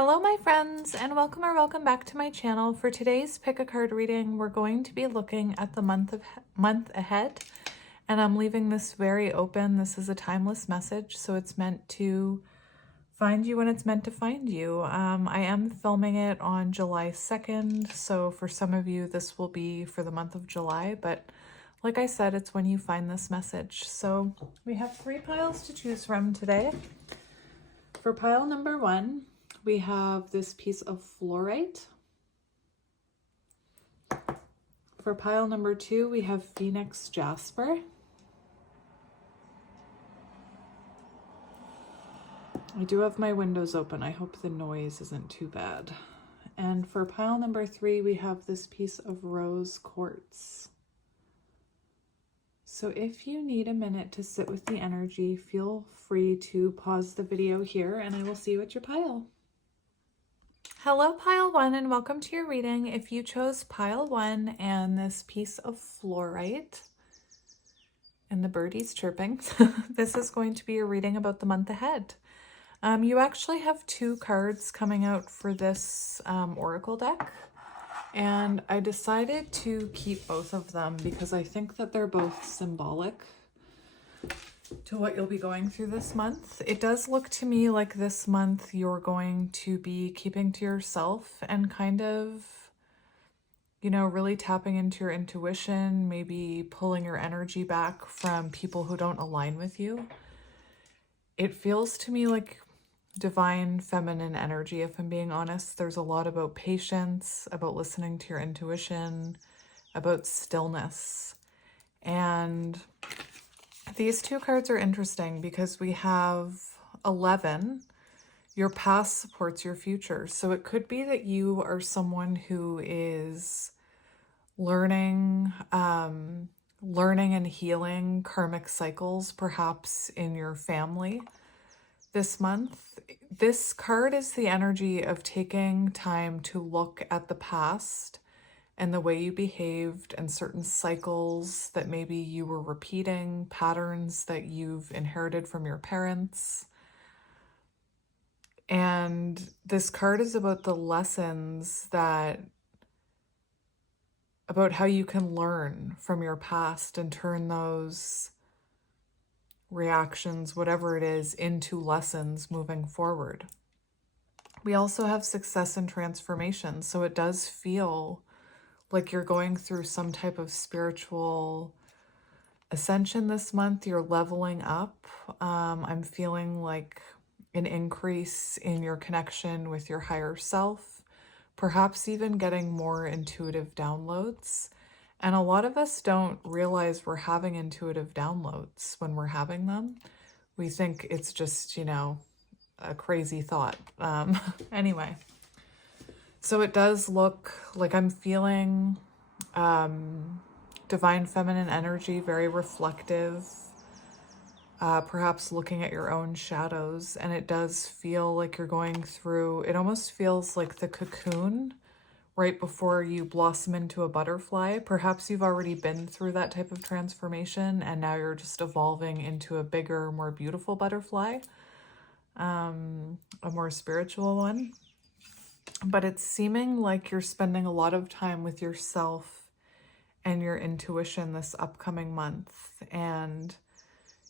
Hello my friends, and welcome back to my channel. For today's pick a card reading, we're going to be looking at the month ahead, and I'm leaving this very open. This is a timeless message, so it's meant to find you when it's meant to find you. I am filming it on July 2nd, so for some of you this will be for the month of July, but like I said, it's when you find this message. So we have 3 piles to choose from today. For pile number 1, we have this piece of fluorite. For pile number 2, we have Phoenix Jasper. I do have my windows open. I hope the noise isn't too bad. And for pile number 3, we have this piece of rose quartz. So if you need a minute to sit with the energy, feel free to pause the video here and I will see you at your pile. Hello pile 1, and welcome to your reading. If you chose pile 1 and this piece of fluorite and the birdies chirping, this is going to be a reading about the month ahead. You actually have 2 cards coming out for this oracle deck, and I decided to keep both of them because I think that they're both symbolic to what you'll be going through this month. It does look to me like this month you're going to be keeping to yourself and kind of, you know, really tapping into your intuition, maybe pulling your energy back from people who don't align with you. It feels to me like divine feminine energy, if I'm being honest. There's a lot about patience, about listening to your intuition, about stillness. And these 2 cards are interesting because we have 11. Your past supports your future. So it could be that you are someone who is learning and healing karmic cycles, perhaps in your family this month. This card is the energy of taking time to look at the past and the way you behaved and certain cycles that maybe you were repeating, patterns that you've inherited from your parents. And this card is about the lessons about how you can learn from your past and turn those reactions, whatever it is, into lessons moving forward. We also have success and transformation. So it does feel like you're going through some type of spiritual ascension this month. You're leveling up. I'm feeling like an increase in your connection with your higher self, perhaps even getting more intuitive downloads. And a lot of us don't realize we're having intuitive downloads when we're having them. We think it's just, you know, a crazy thought. Anyway. So it does look like I'm feeling divine feminine energy, very reflective, perhaps looking at your own shadows. And it does feel like you're going through, it almost feels like the cocoon right before you blossom into a butterfly. Perhaps you've already been through that type of transformation and now you're just evolving into a bigger, more beautiful butterfly, a more spiritual one. But it's seeming like you're spending a lot of time with yourself and your intuition this upcoming month. And,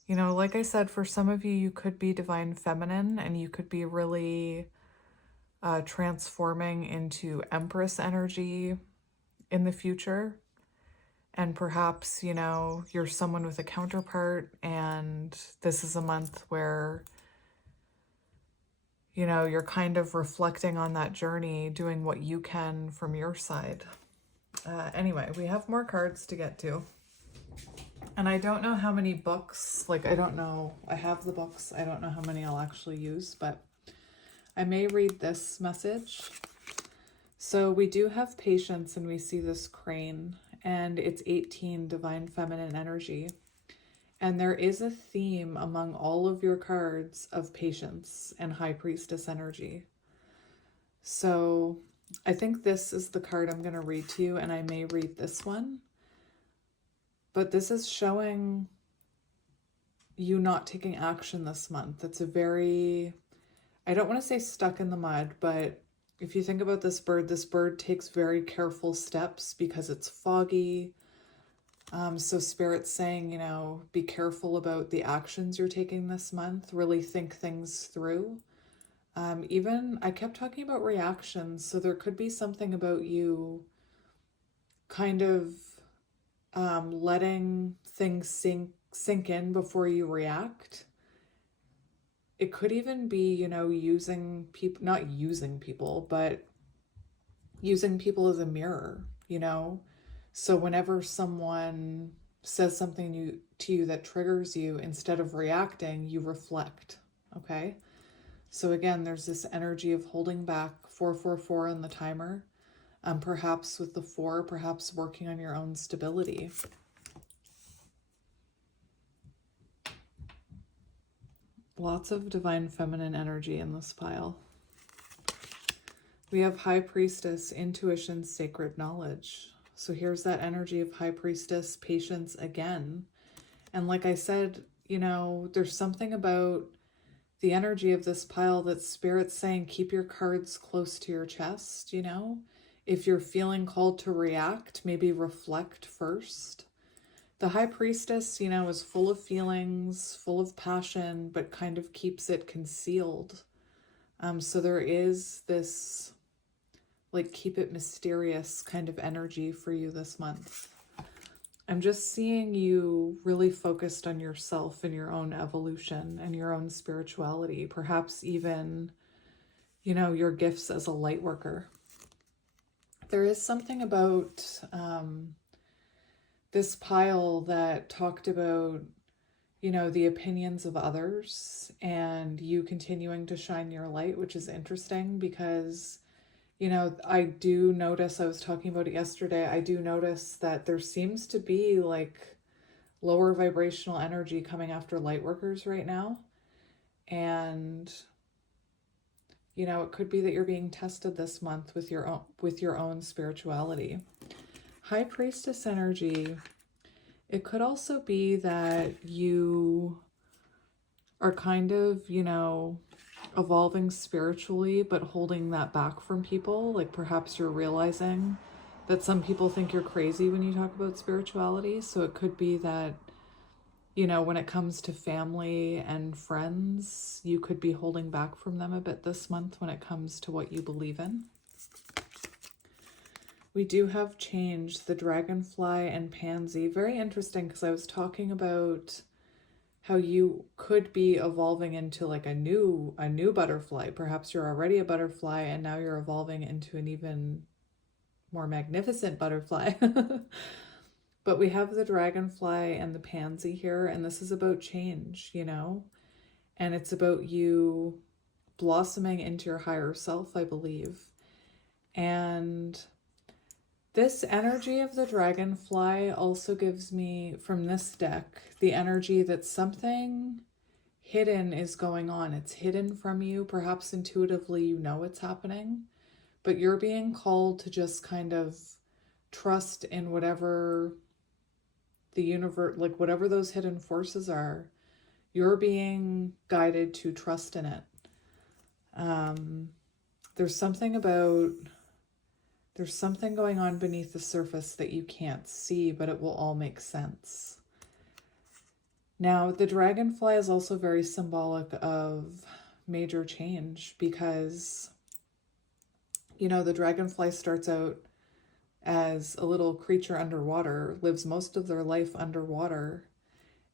you know, like I said, for some of you, you could be divine feminine and you could be really transforming into Empress energy in the future. And perhaps, you know, you're someone with a counterpart and this is a month where, you know, you're kind of reflecting on that journey, doing what you can from your side. Anyway, we have more cards to get to. And I don't know how many books, like I don't know, I have the books. I don't know how many I'll actually use, but I may read this message. So we do have patience and we see this crane and it's 18 divine feminine energy. And there is a theme among all of your cards of patience and high priestess energy. So I think this is the card I'm going to read to you, and I may read this one. But this is showing you not taking action this month. It's a very, I don't want to say stuck in the mud, but if you think about this bird takes very careful steps because it's foggy. So Spirit's saying, you know, be careful about the actions you're taking this month. Really think things through. Even, I kept talking about reactions, so there could be something about you kind of letting things sink in before you react. It could even be, you know, using people, not using people, but using people as a mirror, you know? So whenever someone says something to you that triggers you, instead of reacting, you reflect, okay? So again, there's this energy of holding back 444 on the timer. Perhaps with the 4, perhaps working on your own stability. Lots of divine feminine energy in this pile. We have High Priestess, intuition, sacred knowledge. So here's that energy of High Priestess, patience again. And like I said, you know, there's something about the energy of this pile that Spirit's saying, keep your cards close to your chest, you know? If you're feeling called to react, maybe reflect first. The High Priestess, you know, is full of feelings, full of passion, but kind of keeps it concealed. So there is this, like, keep it mysterious kind of energy for you this month. I'm just seeing you really focused on yourself and your own evolution and your own spirituality, perhaps even, you know, your gifts as a light worker. There is something about this pile that talked about, you know, the opinions of others and you continuing to shine your light, which is interesting because, you know, I do notice, I was talking about it yesterday, I do notice that there seems to be like lower vibrational energy coming after light workers right now. And, you know, it could be that you're being tested this month with your own spirituality. High Priestess energy, it could also be that you are kind of, you know, evolving spiritually, but holding that back from people. Like perhaps you're realizing that some people think you're crazy when you talk about spirituality. So it could be that, you know, when it comes to family and friends, you could be holding back from them a bit this month when it comes to what you believe in. We do have change, the dragonfly and pansy. Very interesting because I was talking about how you could be evolving into like a new butterfly. Perhaps you're already a butterfly and now you're evolving into an even more magnificent butterfly. But we have the dragonfly and the pansy here, and this is about change, you know? And it's about you blossoming into your higher self, I believe. And this energy of the dragonfly also gives me, from this deck, the energy that something hidden is going on. It's hidden from you. Perhaps intuitively you know it's happening, but you're being called to just kind of trust in whatever the universe, like whatever those hidden forces are, you're being guided to trust in it. There's something going on beneath the surface that you can't see, but it will all make sense. Now, the dragonfly is also very symbolic of major change because, you know, the dragonfly starts out as a little creature underwater, lives most of their life underwater,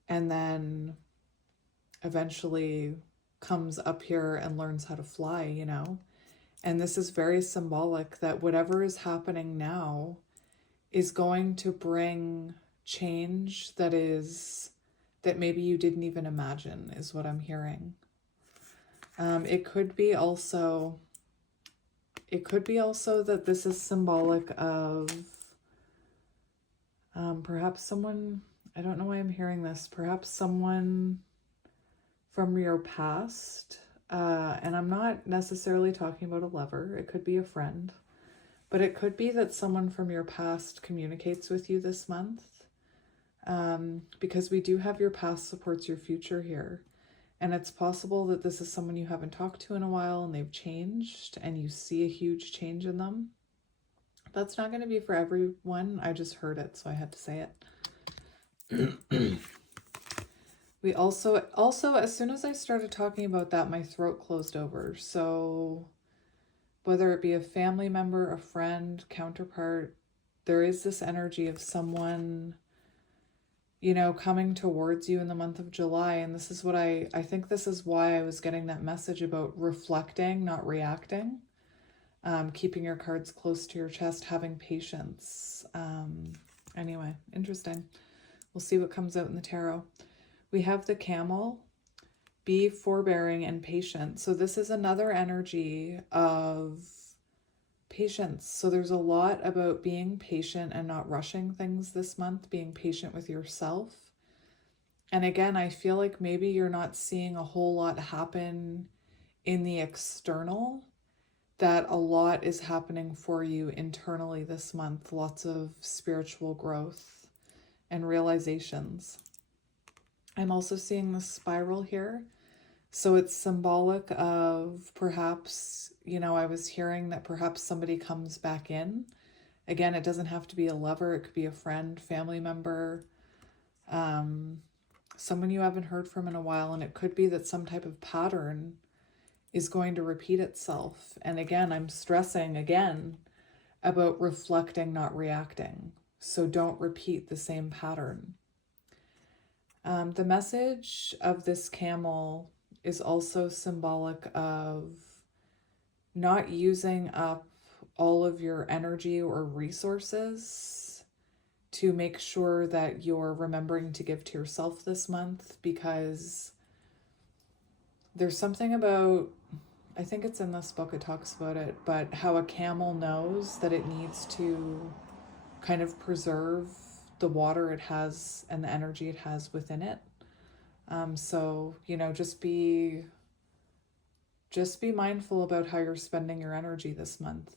and then eventually comes up here and learns how to fly, you know? And this is very symbolic that whatever is happening now is going to bring change that maybe you didn't even imagine, is what I'm hearing. It could be also that this is symbolic of perhaps someone, I don't know why I'm hearing this, perhaps someone from your past, and I'm not necessarily talking about a lover, it could be a friend, but it could be that someone from your past communicates with you this month, because we do have your past supports your future here. And it's possible that this is someone you haven't talked to in a while and they've changed and you see a huge change in them. That's not going to be for everyone. I just heard it, so I had to say it. We also, as soon as I started talking about that, my throat closed over. So whether it be a family member, a friend, counterpart, there is this energy of someone, you know, coming towards you in the month of July. And this is what I think this is why I was getting that message about reflecting, not reacting. Keeping your cards close to your chest, having patience. Anyway, interesting. We'll see what comes out in the tarot. We have the camel. Be forbearing and patient. So this is another energy of patience. So there's a lot about being patient and not rushing things this month, being patient with yourself. And again, I feel like maybe you're not seeing a whole lot happen in the external, that a lot is happening for you internally this month. Lots of spiritual growth and realizations. I'm also seeing the spiral here. So it's symbolic of perhaps, you know, I was hearing that perhaps somebody comes back in. Again, it doesn't have to be a lover. It could be a friend, family member, someone you haven't heard from in a while. And it could be that some type of pattern is going to repeat itself. And again, I'm stressing again about reflecting, not reacting. So don't repeat the same pattern. The message of this camel is also symbolic of not using up all of your energy or resources to make sure that you're remembering to give to yourself this month, because there's something about, I think it's in this book, it talks about it, but how a camel knows that it needs to kind of preserve the water it has and the energy it has within it. So, you know, just be mindful about how you're spending your energy this month.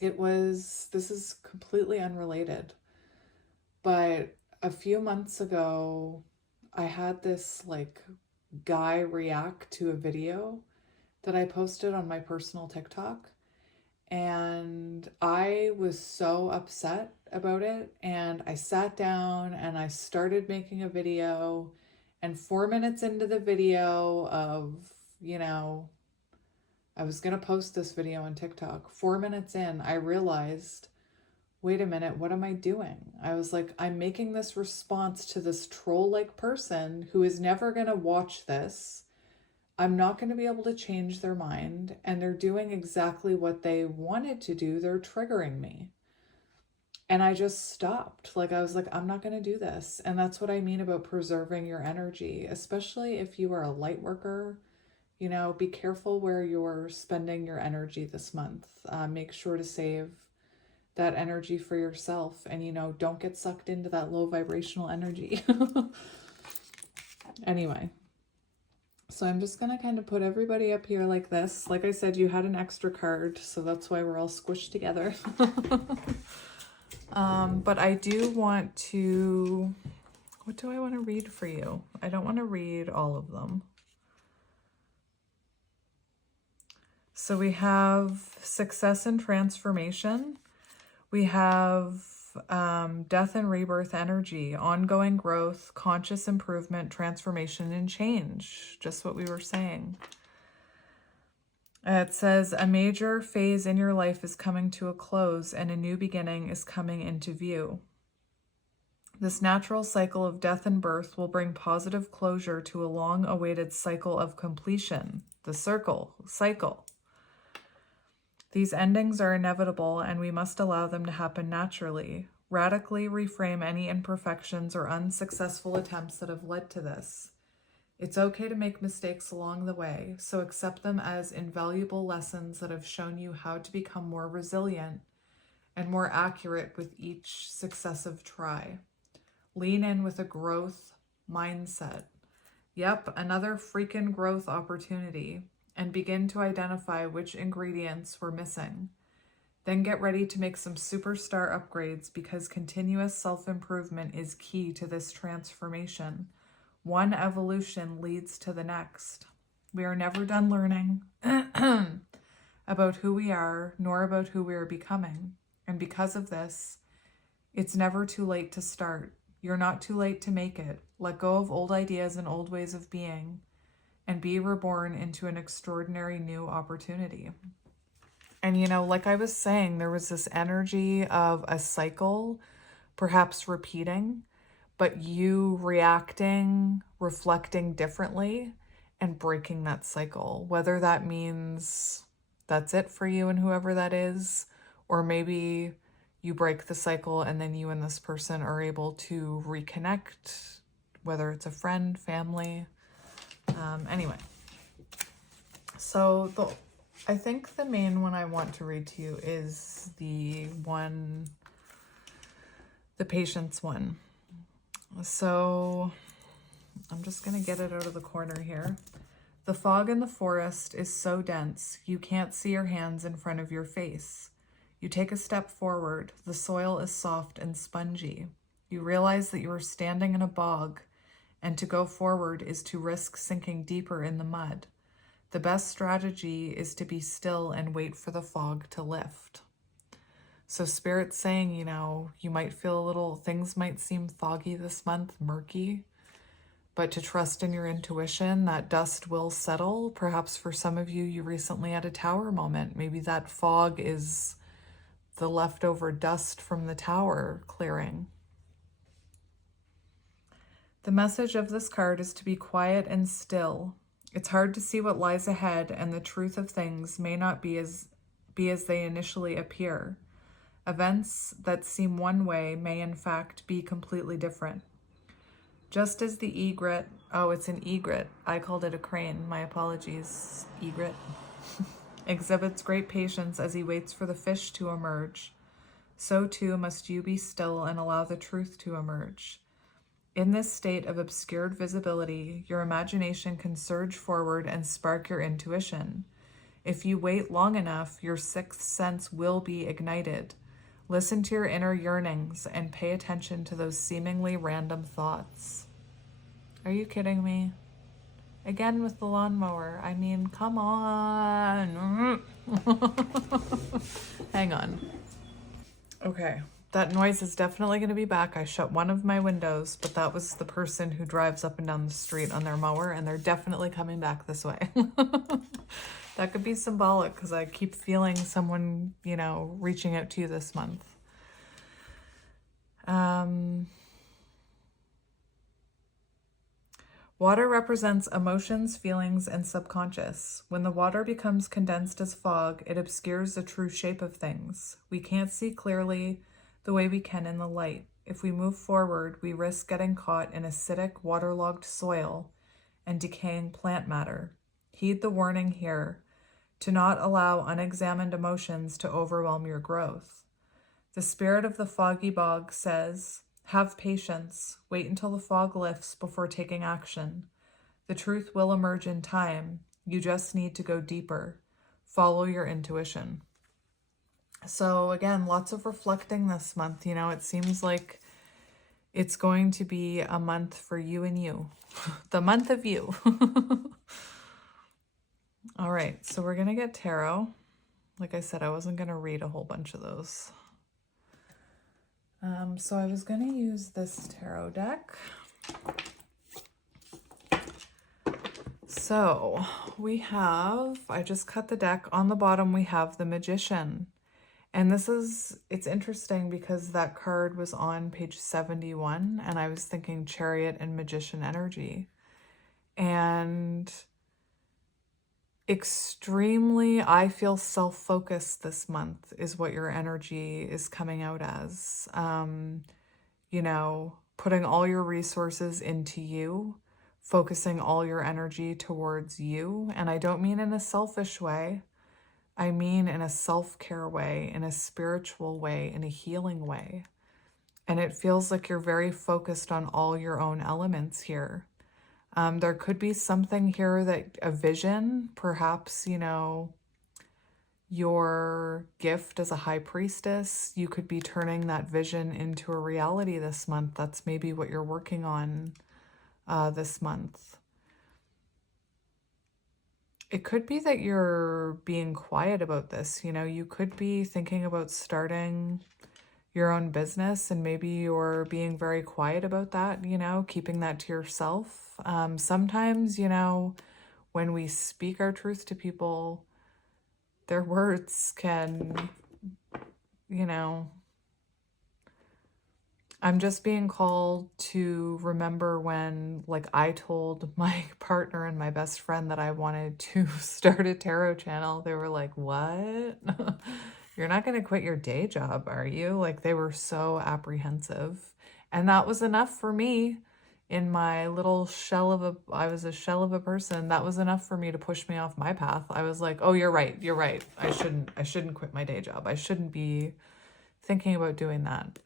This is completely unrelated, but a few months ago, I had this like guy react to a video that I posted on my personal TikTok. And I was so upset about it. And I sat down and I started making a video. And 4 minutes into the video of, you know, I was going to post this video on TikTok. 4 minutes in, I realized, wait a minute, what am I doing? I was like, I'm making this response to this troll-like person who is never going to watch this. I'm not going to be able to change their mind, and they're doing exactly what they wanted to do. They're triggering me. And I just stopped. Like, I was like, I'm not going to do this. And that's what I mean about preserving your energy, especially if you are a light worker. You know, be careful where you're spending your energy this month. Make sure to save that energy for yourself, and, you know, don't get sucked into that low vibrational energy. Anyway. So I'm just going to kind of put everybody up here like this. Like I said, you had an extra card, so that's why we're all squished together. But I do want to, what do I want to read for you? I don't want to read all of them. So we have success and transformation. We have death and rebirth energy, ongoing growth, conscious improvement, transformation, and change. Just what we were saying. It says, a major phase in your life is coming to a close and a new beginning is coming into view. This natural cycle of death and birth will bring positive closure to a long-awaited cycle of completion. The cycle. These endings are inevitable, and we must allow them to happen naturally. Radically reframe any imperfections or unsuccessful attempts that have led to this. It's okay to make mistakes along the way, so accept them as invaluable lessons that have shown you how to become more resilient and more accurate with each successive try. Lean in with a growth mindset. Yep, another freaking growth opportunity. And begin to identify which ingredients were missing. Then get ready to make some superstar upgrades, because continuous self-improvement is key to this transformation. One evolution leads to the next. We are never done learning about who we are, nor about who we are becoming. And because of this, it's never too late to start. You're not too late to make it. Let go of old ideas and old ways of being and be reborn into an extraordinary new opportunity. And, you know, like I was saying, there was this energy of a cycle, perhaps repeating, but you reacting, reflecting differently, and breaking that cycle. Whether that means that's it for you and whoever that is, or maybe you break the cycle and then you and this person are able to reconnect, whether it's a friend, family. Anyway, so I think the main one I want to read to you is the patience one. So I'm just going to get it out of the corner here. The fog in the forest is so dense, you can't see your hands in front of your face. You take a step forward. The soil is soft and spongy. You realize that you are standing in a bog, and to go forward is to risk sinking deeper in the mud. The best strategy is to be still and wait for the fog to lift. So Spirit's saying, you know, you might feel a little, things might seem foggy this month, murky, but to trust in your intuition, that dust will settle. Perhaps for some of you, you recently had a tower moment. Maybe that fog is the leftover dust from the tower clearing. The message of this card is to be quiet and still. It's hard to see what lies ahead, and the truth of things may not be as they initially appear. Events that seem one way may in fact be completely different. Just as the egret, oh, it's an egret. I called it a crane. My apologies, egret. Exhibits great patience as he waits for the fish to emerge. So too must you be still and allow the truth to emerge. In this state of obscured visibility, your imagination can surge forward and spark your intuition. If you wait long enough, your sixth sense will be ignited. Listen to your inner yearnings and pay attention to those seemingly random thoughts. Are you kidding me? Again with the lawnmower. I mean, come on. Hang on. Okay, that noise is definitely going to be back. I shut one of my windows, but that was the person who drives up and down the street on their mower, and they're definitely coming back this way. That could be symbolic because I keep feeling someone, you know, reaching out to you this month. Water represents emotions, feelings, and subconscious. When the water becomes condensed as fog, it obscures the true shape of things. We can't see clearly the way we can in the light. If we move forward, we risk getting caught in acidic, waterlogged soil and decaying plant matter. Heed the warning here to not allow unexamined emotions to overwhelm your growth. The spirit of the foggy bog says, have patience, wait until the fog lifts before taking action. The truth will emerge in time. You just need to go deeper. Follow your intuition. So again, lots of reflecting this month. You know, it seems like it's going to be a month for you and you. The month of you. All right, so we're going to get tarot. Like I said, I wasn't going to read a whole bunch of those. So I was going to use this tarot deck. So we have, I just cut the deck. On the bottom, we have the Magician. And this is, it's interesting because that card was on page 71, and I was thinking Chariot and Magician energy. And extremely, I feel self-focused this month is what your energy is coming out as. You know, putting all your resources into you, focusing all your energy towards you. And I don't mean in a selfish way. I mean in a self-care way, in a spiritual way, in a healing way. And it feels like you're very focused on all your own elements here. There could be something here that a vision, perhaps, you know, your gift as a high priestess, you could be turning that vision into a reality this month. That's maybe what you're working on this month. It could be that you're being quiet about this. You know, you could be thinking about starting your own business, and maybe you're being very quiet about that, you know, keeping that to yourself. Sometimes, you know, when we speak our truth to people, their words can, you know, I'm just being called to remember when, like, I told my partner and my best friend that I wanted to start a tarot channel. They were like, what? You're not going to quit your day job, are you? Like, they were so apprehensive. And that was enough for me in my little shell of I was a shell of a person. That was enough for me to push me off my path. I was like, oh, you're right. You're right. I shouldn't quit my day job. I shouldn't be thinking about doing that.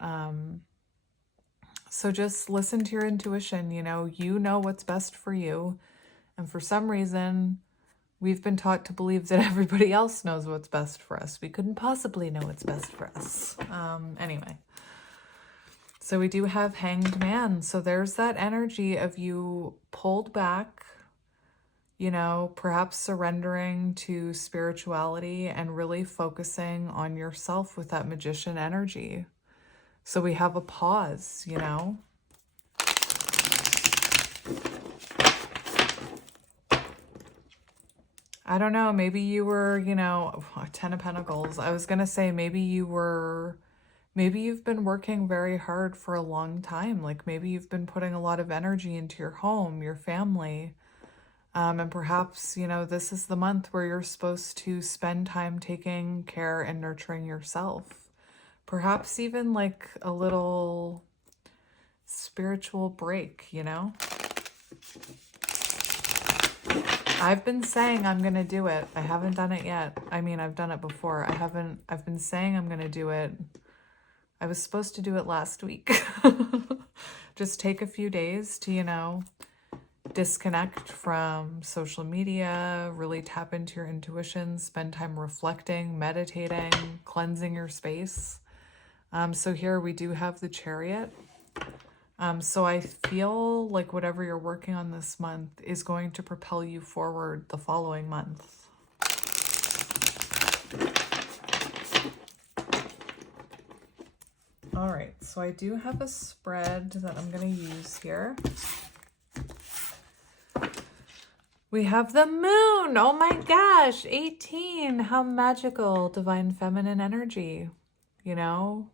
So just listen to your intuition, you know what's best for you. And for some reason, we've been taught to believe that everybody else knows what's best for us. We couldn't possibly know what's best for us. Anyway, so we do have Hanged Man. So there's that energy of you pulled back, you know, perhaps surrendering to spirituality and really focusing on yourself with that Magician energy. So we have a pause, you know. I don't know, maybe you were, you know, 10 of Pentacles. I was going to say maybe you've been working very hard for a long time. Like maybe you've been putting a lot of energy into your home, your family. And perhaps, you know, this is the month where you're supposed to spend time taking care and nurturing yourself. Perhaps even like a little spiritual break, you know? I've been saying I'm going to do it. I haven't done it yet. I mean, I've done it before. I've been saying I'm going to do it. I was supposed to do it last week. Just take a few days to, you know, disconnect from social media, really tap into your intuition, spend time reflecting, meditating, cleansing your space. So here we do have the Chariot. So I feel like whatever you're working on this month is going to propel you forward the following month. All right, so I do have a spread that I'm going to use here. We have the moon. Oh my gosh, 18. How magical. Divine feminine energy, you know,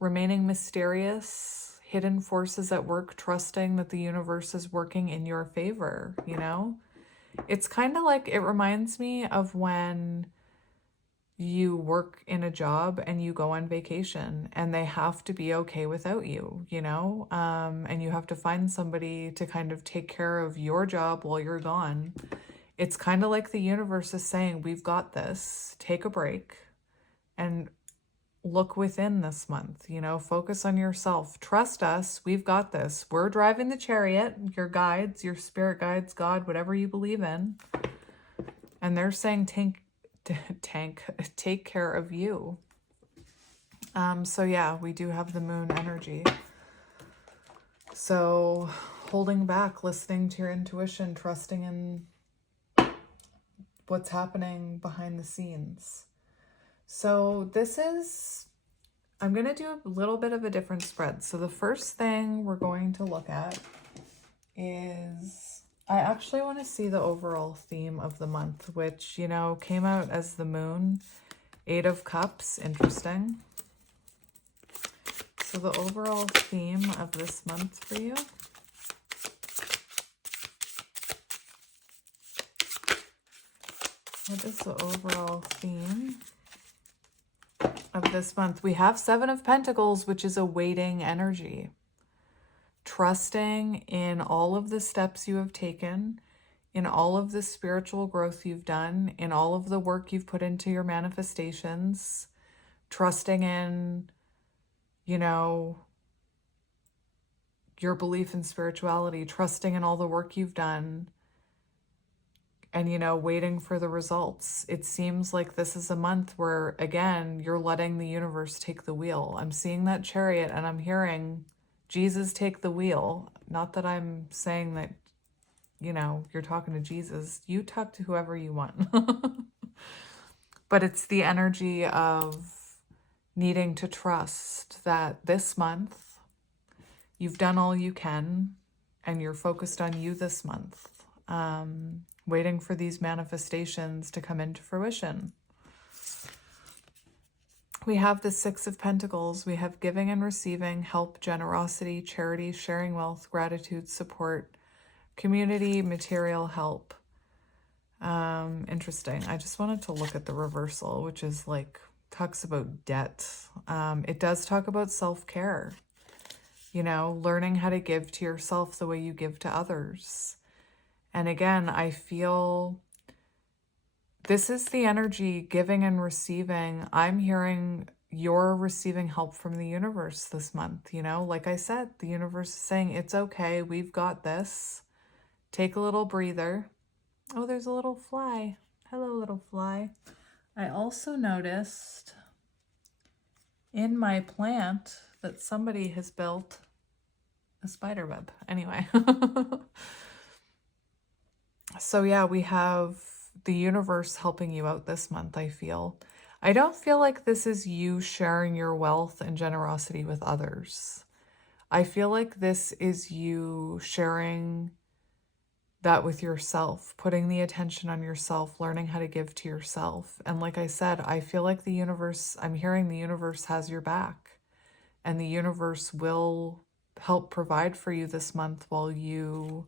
remaining mysterious, hidden forces at work, trusting that the universe is working in your favor, you know? It's kind of like, it reminds me of when you work in a job and you go on vacation and they have to be okay without you, you know? And you have to find somebody to kind of take care of your job while you're gone. It's kind of like the universe is saying, we've got this, take a break and look within this month, you know, focus on yourself. Trust us. We've got this. We're driving the chariot, your guides, your spirit guides, God, whatever you believe in. And they're saying, take care of you. So yeah, we do have the moon energy. So holding back, listening to your intuition, trusting in what's happening behind the scenes. So I'm going to do a little bit of a different spread. So the first thing we're going to look at is, I actually want to see the overall theme of the month, which, you know, came out as the moon, 8 of Cups. Interesting. So the overall theme of this month for you. What is the overall theme of this month? We have 7 of Pentacles, which is a waiting energy. Trusting in all of the steps you have taken, in all of the spiritual growth you've done, in all of the work you've put into your manifestations, trusting in, you know, your belief in spirituality, trusting in all the work you've done, and, you know, waiting for the results. It seems like this is a month where, again, you're letting the universe take the wheel. I'm seeing that chariot and I'm hearing, Jesus, take the wheel. Not that I'm saying that, you know, you're talking to Jesus. You talk to whoever you want. But it's the energy of needing to trust that this month you've done all you can and you're focused on you this month, waiting for these manifestations to come into fruition. We have the Six of Pentacles. We have giving and receiving, help, generosity, charity, sharing wealth, gratitude, support, community, material help. Interesting. I just wanted to look at the reversal, which is like, talks about debt. It does talk about self-care, you know, learning how to give to yourself the way you give to others. And again, I feel this is the energy, giving and receiving. I'm hearing you're receiving help from the universe this month. You know, like I said, the universe is saying, it's okay. We've got this. Take a little breather. Oh, there's a little fly. Hello, little fly. I also noticed in my plant that somebody has built a spider web. Anyway. So yeah, we have the universe helping you out this month, I feel. I don't feel like this is you sharing your wealth and generosity with others. I feel like this is you sharing that with yourself, putting the attention on yourself, learning how to give to yourself. And like I said, I feel like the universe, I'm hearing the universe has your back, and the universe will help provide for you this month while you...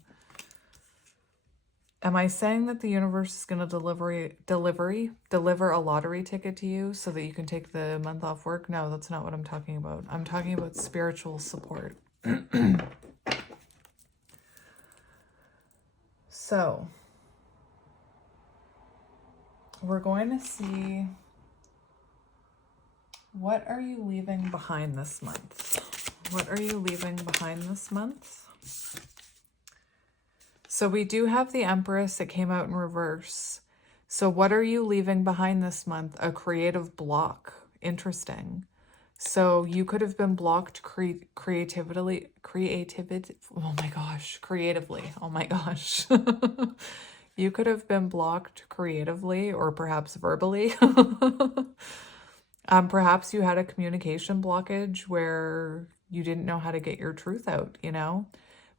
Am I saying that the universe is going to deliver a lottery ticket to you so that you can take the month off work? No, that's not what I'm talking about. I'm talking about spiritual support. So, we're going to see, what are you leaving behind this month? What are you leaving behind this month? So we do have the Empress. It came out in reverse. So what are you leaving behind this month? A creative block. Interesting. So you could have been blocked creatively. Oh my gosh, creatively. Oh my gosh. You could have been blocked creatively or perhaps verbally. Perhaps you had a communication blockage where you didn't know how to get your truth out, you know?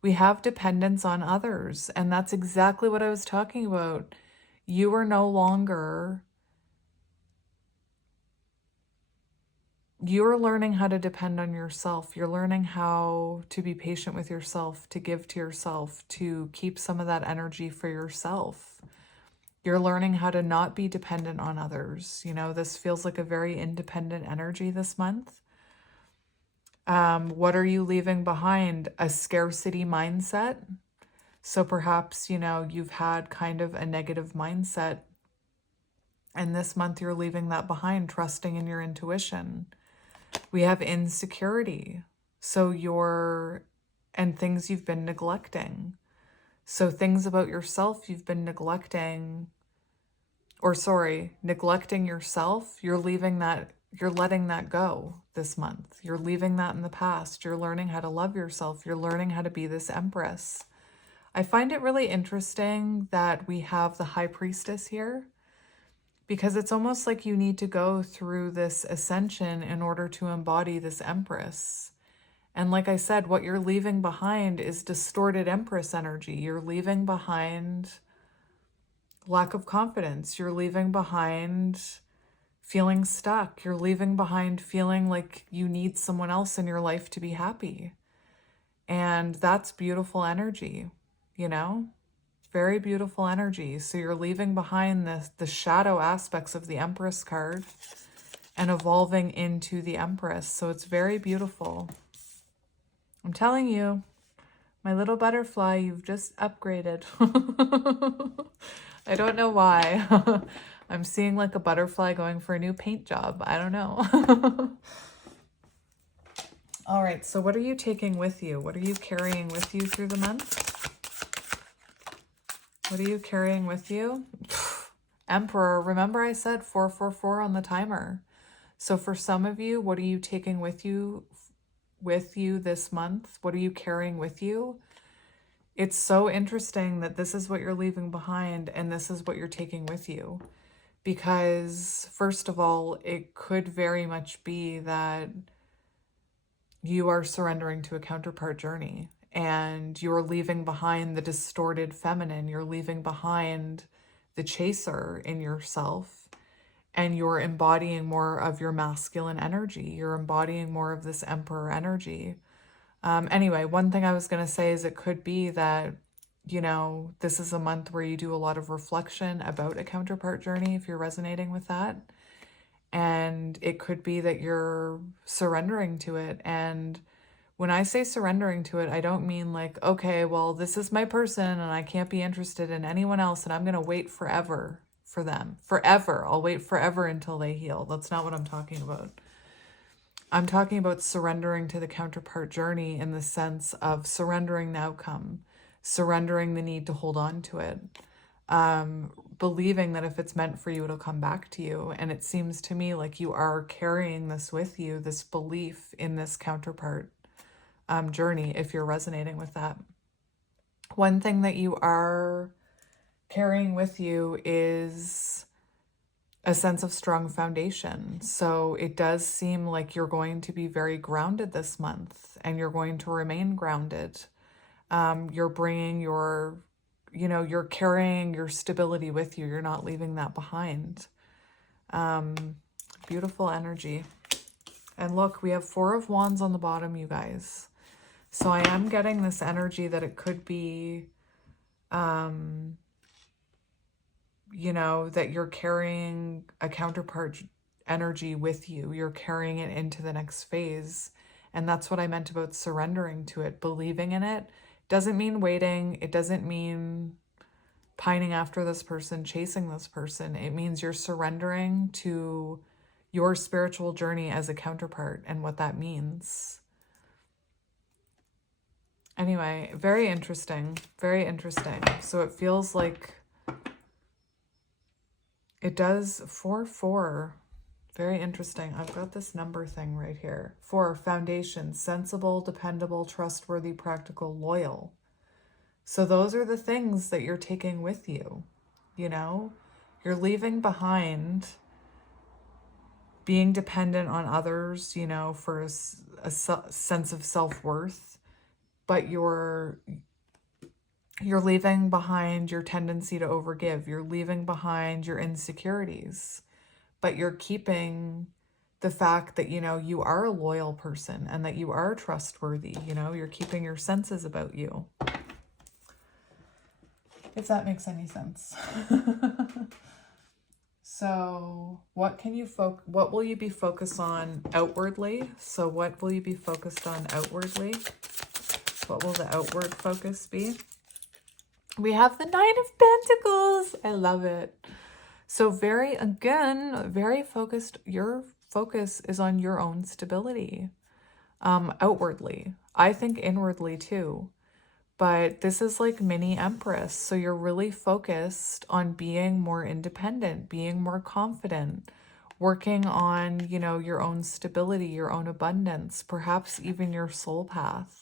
We have dependence on others, and that's exactly what I was talking about. You are no longer... You're learning how to depend on yourself. You're learning how to be patient with yourself, to give to yourself, to keep some of that energy for yourself. You're learning how to not be dependent on others. You know, this feels like a very independent energy this month. What are you leaving behind? A scarcity mindset. So perhaps, you know, you've had kind of a negative mindset, and this month you're leaving that behind, trusting in your intuition. We have insecurity. So and things you've been neglecting. So things about yourself you've been neglecting, neglecting yourself. You're leaving that, you're letting that go this month. You're leaving that in the past. You're learning how to love yourself. You're learning how to be this Empress. I find it really interesting that we have the High Priestess here, because it's almost like you need to go through this ascension in order to embody this Empress. And like I said, what you're leaving behind is distorted Empress energy. You're leaving behind lack of confidence. You're leaving behind feeling stuck. You're leaving behind feeling like you need someone else in your life to be happy. And that's beautiful energy, you know? Very beautiful energy. So you're leaving behind the shadow aspects of the Empress card and evolving into the Empress. So it's very beautiful. I'm telling you, my little butterfly, you've just upgraded. I don't know why. I'm seeing like a butterfly going for a new paint job. I don't know. All right, so what are you taking with you? What are you carrying with you through the month? What are you carrying with you? Emperor. Remember I said 444 on the timer. So for some of you, what are you taking with you with you this month? What are you carrying with you? It's so interesting that this is what you're leaving behind and this is what you're taking with you. Because first of all, it could very much be that you are surrendering to a counterpart journey and you're leaving behind the distorted feminine. You're leaving behind the chaser in yourself and you're embodying more of your masculine energy. You're embodying more of this emperor energy. Anyway, one thing I was going to say is it could be that, you know, this is a month where you do a lot of reflection about a counterpart journey if you're resonating with that. And it could be that you're surrendering to it. And when I say surrendering to it, I don't mean like, okay, well, this is my person and I can't be interested in anyone else and I'm going to wait forever for them. Forever. I'll wait forever until they heal. That's not what I'm talking about. I'm talking about surrendering to the counterpart journey in the sense of surrendering the outcome, surrendering the need to hold on to it, believing that if it's meant for you, it'll come back to you. And it seems to me like you are carrying this with you, this belief in this counterpart journey, if you're resonating with that. One thing that you are carrying with you is a sense of strong foundation. So it does seem like you're going to be very grounded this month and you're going to remain grounded. You're bringing your, you know, you're carrying your stability with you. You're not leaving that behind. Beautiful energy. And look, we have 4 of Wands on the bottom, you guys. So I am getting this energy that it could be, you know, that you're carrying a counterpart energy with you. You're carrying it into the next phase. And that's what I meant about surrendering to it, believing in it. Doesn't mean waiting. It doesn't mean pining after this person, chasing this person. It means you're surrendering to your spiritual journey as a counterpart and what that means. Anyway, very interesting. Very interesting. So it feels like it does 4-4. Very interesting. I've got this number thing right here. 4, foundation, sensible, dependable, trustworthy, practical, loyal. So those are the things that you're taking with you, you know? You're leaving behind being dependent on others, you know, for a sense of self-worth, but you're leaving behind your tendency to overgive. You're leaving behind your insecurities, but you're keeping the fact that, you know, you are a loyal person and that you are trustworthy. You know, you're keeping your senses about you. If that makes any sense. So what will you be focused on outwardly? So what will you be focused on outwardly? What will the outward focus be? We have the 9 of Pentacles. I love it. So very focused. Your focus is on your own stability. Outwardly. I think inwardly too. But this is like mini Empress. So you're really focused on being more independent, being more confident, working on, you know, your own stability, your own abundance, perhaps even your soul path.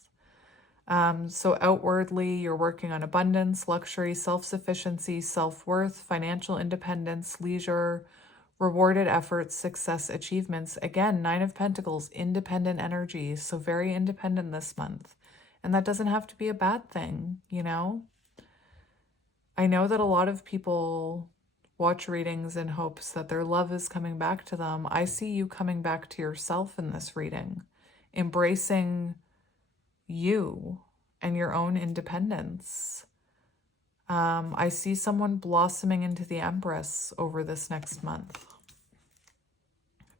So outwardly, you're working on abundance, luxury, self-sufficiency, self-worth, financial independence, leisure, rewarded efforts, success, achievements. Again, 9 of Pentacles, independent energy. So very independent this month. And that doesn't have to be a bad thing, you know? I know that a lot of people watch readings in hopes that their love is coming back to them. I see you coming back to yourself in this reading, embracing you and your own independence. I see someone blossoming into the Empress over this next month.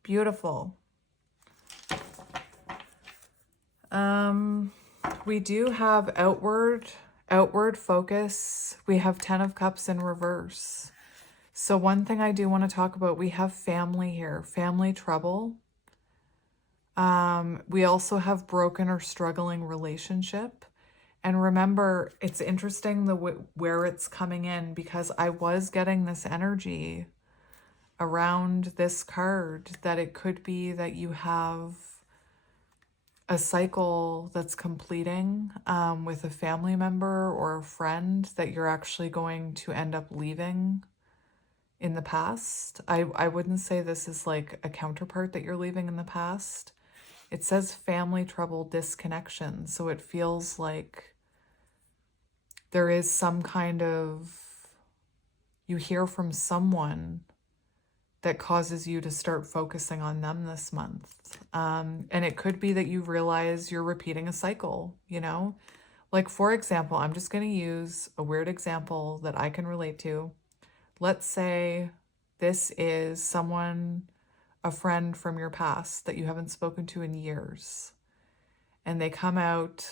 Beautiful. We do have outward focus. We have 10 of Cups in reverse. So one thing I do want to talk about, we have family here, family trouble. We also have broken or struggling relationship. And remember, it's interesting where it's coming in, because I was getting this energy around this card that it could be that you have a cycle that's completing with a family member or a friend that you're actually going to end up leaving in the past. I wouldn't say this is like a counterpart that you're leaving in the past. It says family trouble disconnection. So it feels like there is some kind of, you hear from someone that causes you to start focusing on them this month. And it could be that you realize you're repeating a cycle, you know? Like, for example, I'm just going to use a weird example that I can relate to. Let's say this is someone, a friend from your past that you haven't spoken to in years. And they come out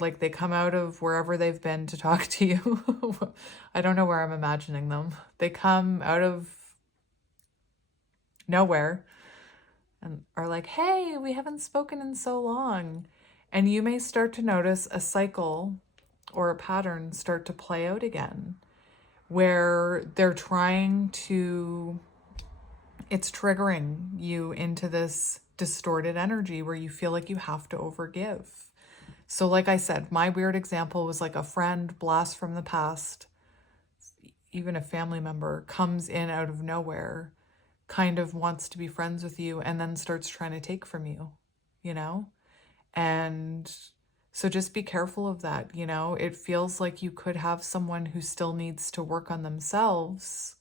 like they come out of wherever they've been to talk to you. I don't know where I'm imagining them. They come out of nowhere and are like, hey, we haven't spoken in so long. And you may start to notice a cycle or a pattern start to play out again where they're trying to, it's triggering you into this distorted energy where you feel like you have to overgive. So like I said, my weird example was like a friend, blast from the past, even a family member comes in out of nowhere, kind of wants to be friends with you and then starts trying to take from you, you know? And so just be careful of that, you know? It feels like you could have someone who still needs to work on themselves,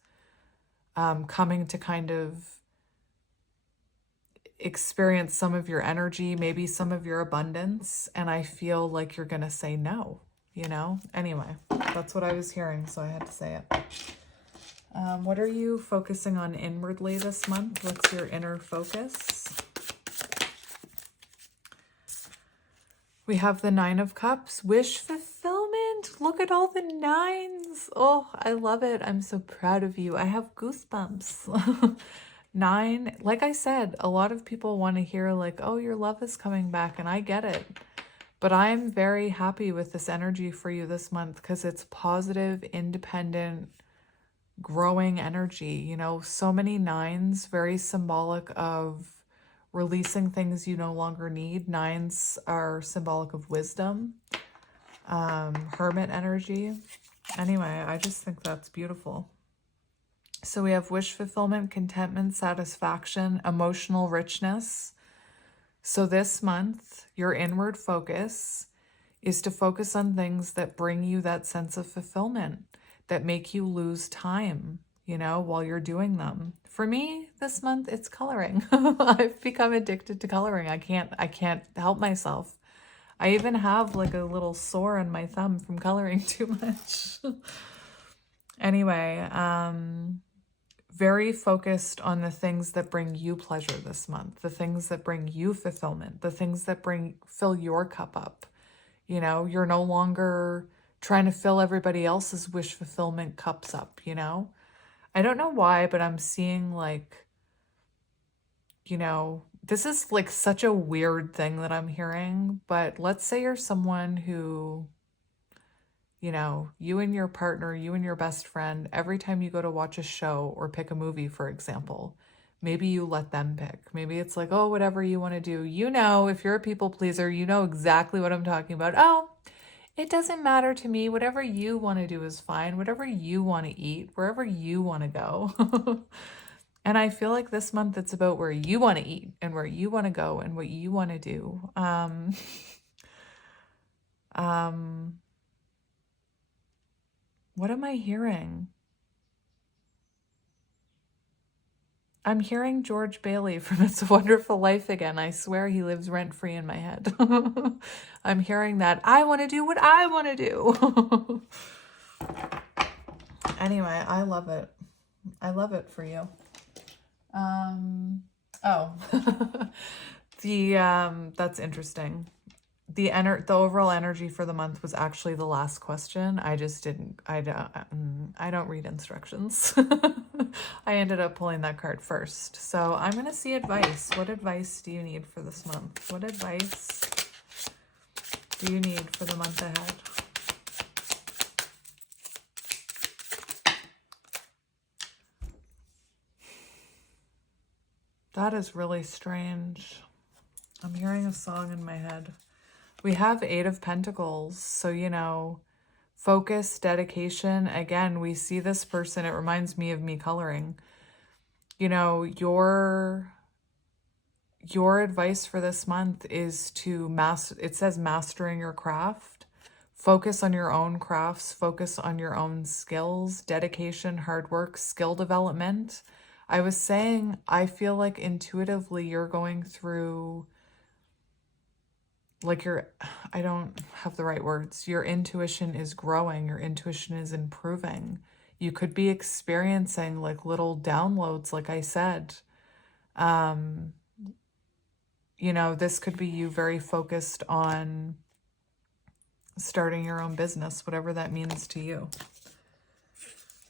coming to kind of experience some of your energy, maybe some of your abundance, and I feel like you're gonna say no, you know? Anyway, that's what I was hearing, so I had to say it. What are you focusing on inwardly this month? What's your inner focus? We have the Nine of Cups, wish fulfillment. Look at all the nines. Oh, I love it. I'm so proud of you. I have goosebumps. 9, like I said, a lot of people want to hear like, oh, your love is coming back, and I get it. But I'm very happy with this energy for you this month because it's positive, independent, growing energy. You know, so many nines, very symbolic of releasing things you no longer need. Nines are symbolic of wisdom, hermit energy. Anyway, I just think that's beautiful. So we have wish fulfillment, contentment, satisfaction, emotional richness. So this month, your inward focus is to focus on things that bring you that sense of fulfillment, that make you lose time, you know, while you're doing them. For me, this month, it's coloring. I've become addicted to coloring. I can't help myself. I even have like a little sore on my thumb from coloring too much. Anyway, very focused on the things that bring you pleasure this month, the things that bring you fulfillment, the things that fill your cup up. You know, you're no longer trying to fill everybody else's wish fulfillment cups up, you know? I don't know why, but I'm seeing like, you know, this is like such a weird thing that I'm hearing, but let's say you're someone who, you know, you and your partner, you and your best friend, every time you go to watch a show or pick a movie, for example, maybe you let them pick. Maybe it's like, oh, whatever you want to do. You know, if you're a people pleaser, you know exactly what I'm talking about. Oh, it doesn't matter to me. Whatever you want to do is fine. Whatever you want to eat, wherever you want to go. And I feel like this month it's about where you want to eat and where you want to go and what you want to do. What am I hearing? I'm hearing George Bailey from It's a Wonderful Life again. I swear he lives rent-free in my head. I'm hearing that I want to do what I want to do. Anyway, I love it. I love it for you. That's interesting. The overall energy for the month was actually the last question. I don't read instructions. I ended up pulling that card first. So I'm going to see advice. What advice do you need for this month? What advice do you need for the month ahead? That is really strange. I'm hearing a song in my head. We have Eight of Pentacles. So, you know, focus, dedication. Again, we see this person. It reminds me of me coloring. You know, your advice for this month is to it says mastering your craft. Focus on your own crafts, focus on your own skills, dedication, hard work, skill development. I was saying, I feel like intuitively you're going through, like I don't have the right words. Your intuition is growing. Your intuition is improving. You could be experiencing like little downloads, like I said. You know, this could be you very focused on starting your own business, whatever that means to you.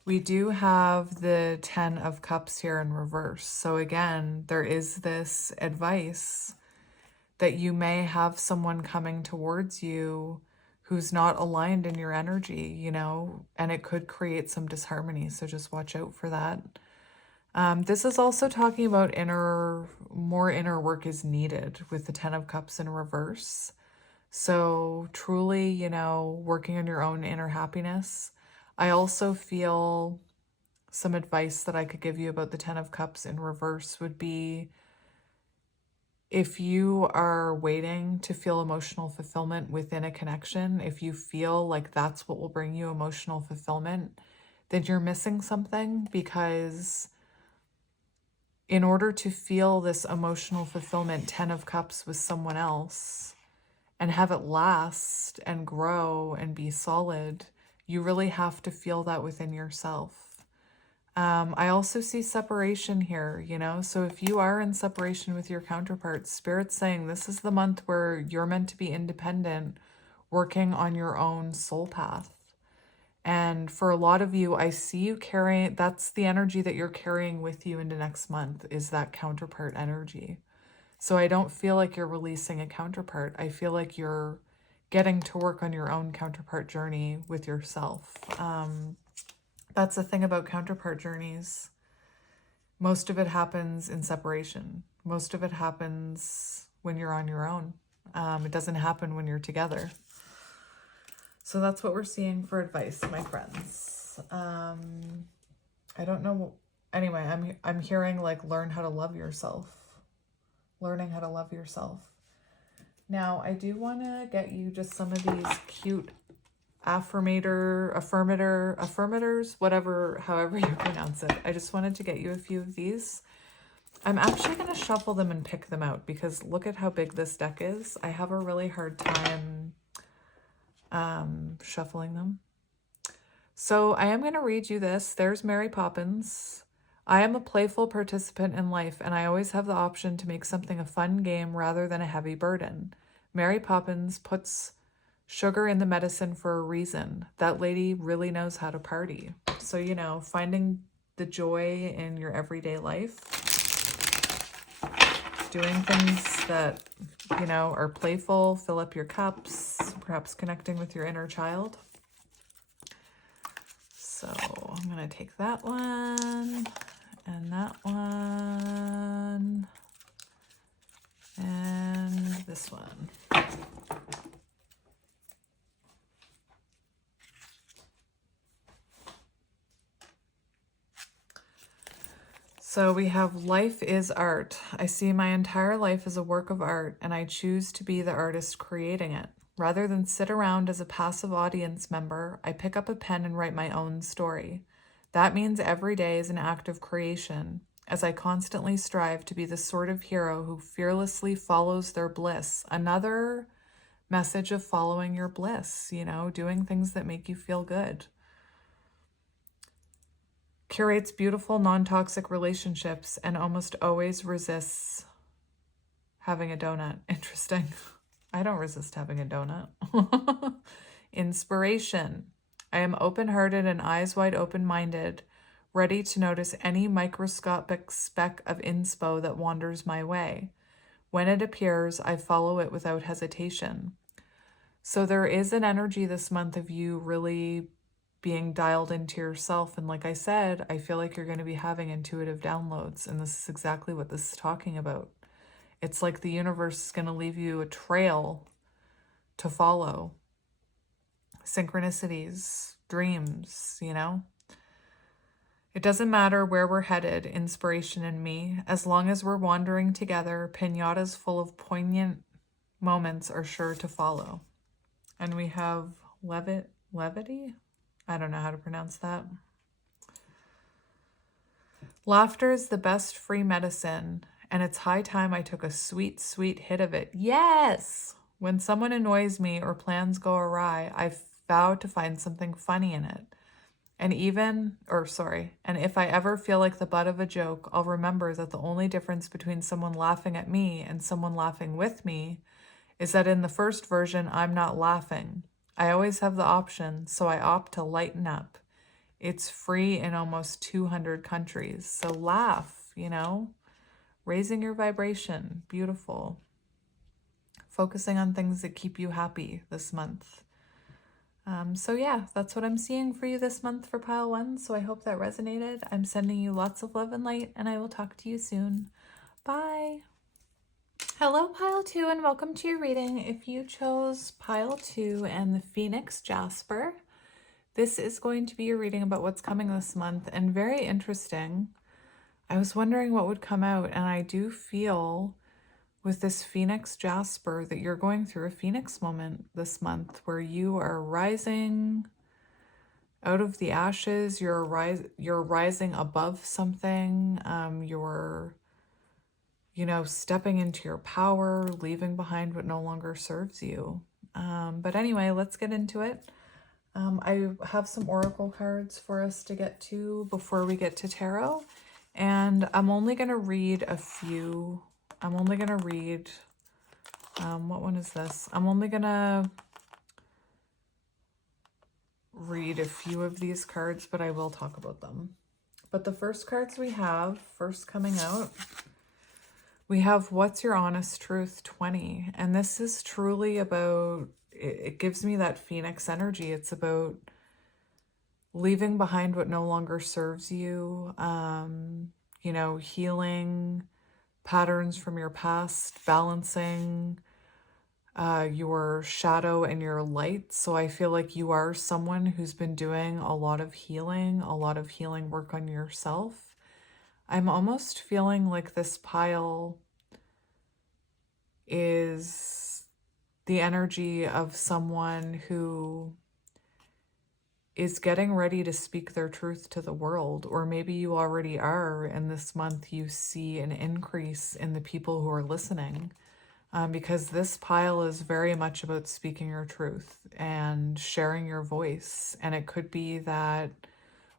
We do have the 10 of Cups here in reverse. So again, there is this advice that you may have someone coming towards you who's not aligned in your energy, you know, and it could create some disharmony. So just watch out for that. This is also talking about more inner work is needed with the 10 of Cups in reverse. So truly, you know, working on your own inner happiness. I also feel some advice that I could give you about the 10 of Cups in reverse would be, if you are waiting to feel emotional fulfillment within a connection, if you feel like that's what will bring you emotional fulfillment, then you're missing something, because in order to feel this emotional fulfillment, 10 of Cups with someone else, and have it last and grow and be solid, you really have to feel that within yourself. I also see separation here, you know, so if you are in separation with your counterpart, Spirit's saying this is the month where you're meant to be independent, working on your own soul path. And for a lot of you, I see you carrying, that's the energy that you're carrying with you into next month, is that counterpart energy. So I don't feel like you're releasing a counterpart. I feel like you're getting to work on your own counterpart journey with yourself. That's the thing about counterpart journeys. Most of it happens in separation. Most of it happens when you're on your own. It doesn't happen when you're together. So that's what we're seeing for advice, my friends. I don't know. Anyway, I'm hearing like learn how to love yourself. Learning how to love yourself. Now, I do want to get you just some of these cute affirmators, however you pronounce it. I just wanted to get you a few of these. I'm actually going to shuffle them and pick them out because look at how big this deck is. I have a really hard time shuffling them. So I am going to read you this. There's Mary Poppins. I am a playful participant in life, and I always have the option to make something a fun game rather than a heavy burden. Mary Poppins puts sugar in the medicine for a reason. That lady really knows how to party. So, you know, finding the joy in your everyday life, doing things that, you know, are playful, fill up your cups, perhaps connecting with your inner child. So I'm going to take that one and that one and this one. So we have life is art. I see my entire life as a work of art, and I choose to be the artist creating it. Rather than sit around as a passive audience member, I pick up a pen and write my own story. That means every day is an act of creation, as I constantly strive to be the sort of hero who fearlessly follows their bliss. Another message of following your bliss, you know, doing things that make you feel good. Curates beautiful, non-toxic relationships and almost always resists having a donut. Interesting. I don't resist having a donut. Inspiration. I am open-hearted and eyes wide open-minded, ready to notice any microscopic speck of inspo that wanders my way. When it appears, I follow it without hesitation. So there is an energy this month of you really being dialed into yourself. And like I said, I feel like you're going to be having intuitive downloads. And this is exactly what this is talking about. It's like the universe is going to leave you a trail to follow. Synchronicities, dreams, you know? It doesn't matter where we're headed, inspiration and me. As long as we're wandering together, pinatas full of poignant moments are sure to follow. And we have levity? I don't know how to pronounce that. Laughter is the best free medicine, and it's high time I took a sweet, sweet hit of it. Yes! When someone annoys me or plans go awry, I vow to find something funny in it. And if I ever feel like the butt of a joke, I'll remember that the only difference between someone laughing at me and someone laughing with me is that in the first version, I'm not laughing. I always have the option, so I opt to lighten up. It's free in almost 200 countries. So laugh, you know, raising your vibration. Beautiful. Focusing on things that keep you happy this month. So yeah, that's what I'm seeing for you this month for pile 1. So I hope that resonated. I'm sending you lots of love and light, and I will talk to you soon. Bye. Hello, pile 2, and welcome to your reading. If you chose pile 2 and the Phoenix Jasper, this is going to be your reading about what's coming this month, and very interesting. I was wondering what would come out, and I do feel with this Phoenix Jasper that you're going through a Phoenix moment this month where you are rising out of the ashes. You're rising above something. You're, you know, stepping into your power, leaving behind what no longer serves you. But anyway, let's get into it. I have some oracle cards for us to get to before we get to tarot. And I'm only going to read a few. I'm only going to read, what one is this? I'm only going to read a few of these cards, but I will talk about them. But the first cards we have, first coming out, we have What's Your Honest Truth 20. And this is truly about, it gives me that Phoenix energy. It's about leaving behind what no longer serves you, you know, healing patterns from your past, balancing your shadow and your light. So I feel like you are someone who's been doing a lot of healing work on yourself. I'm almost feeling like this pile is the energy of someone who is getting ready to speak their truth to the world, or maybe you already are, and this month you see an increase in the people who are listening, because this pile is very much about speaking your truth and sharing your voice. And it could be that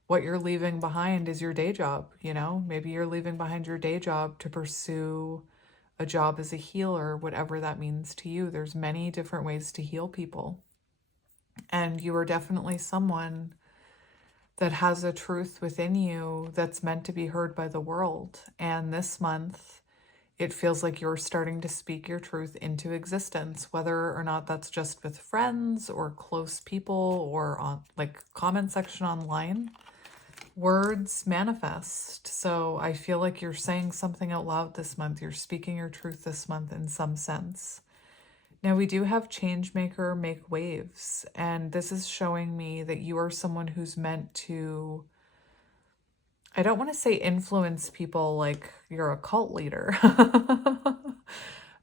what you're leaving behind is your day job, you know? Maybe you're leaving behind your day job to pursue a job as a healer, whatever that means to you. There's many different ways to heal people. And you are definitely someone that has a truth within you that's meant to be heard by the world. And this month, it feels like you're starting to speak your truth into existence, whether or not that's just with friends or close people or on like comment section online. Words manifest. So I feel like you're saying something out loud this month. You're speaking your truth this month in some sense. Now we do have Changemaker make waves, and this is showing me that you are someone who's meant to, I don't want to say influence people like you're a cult leader,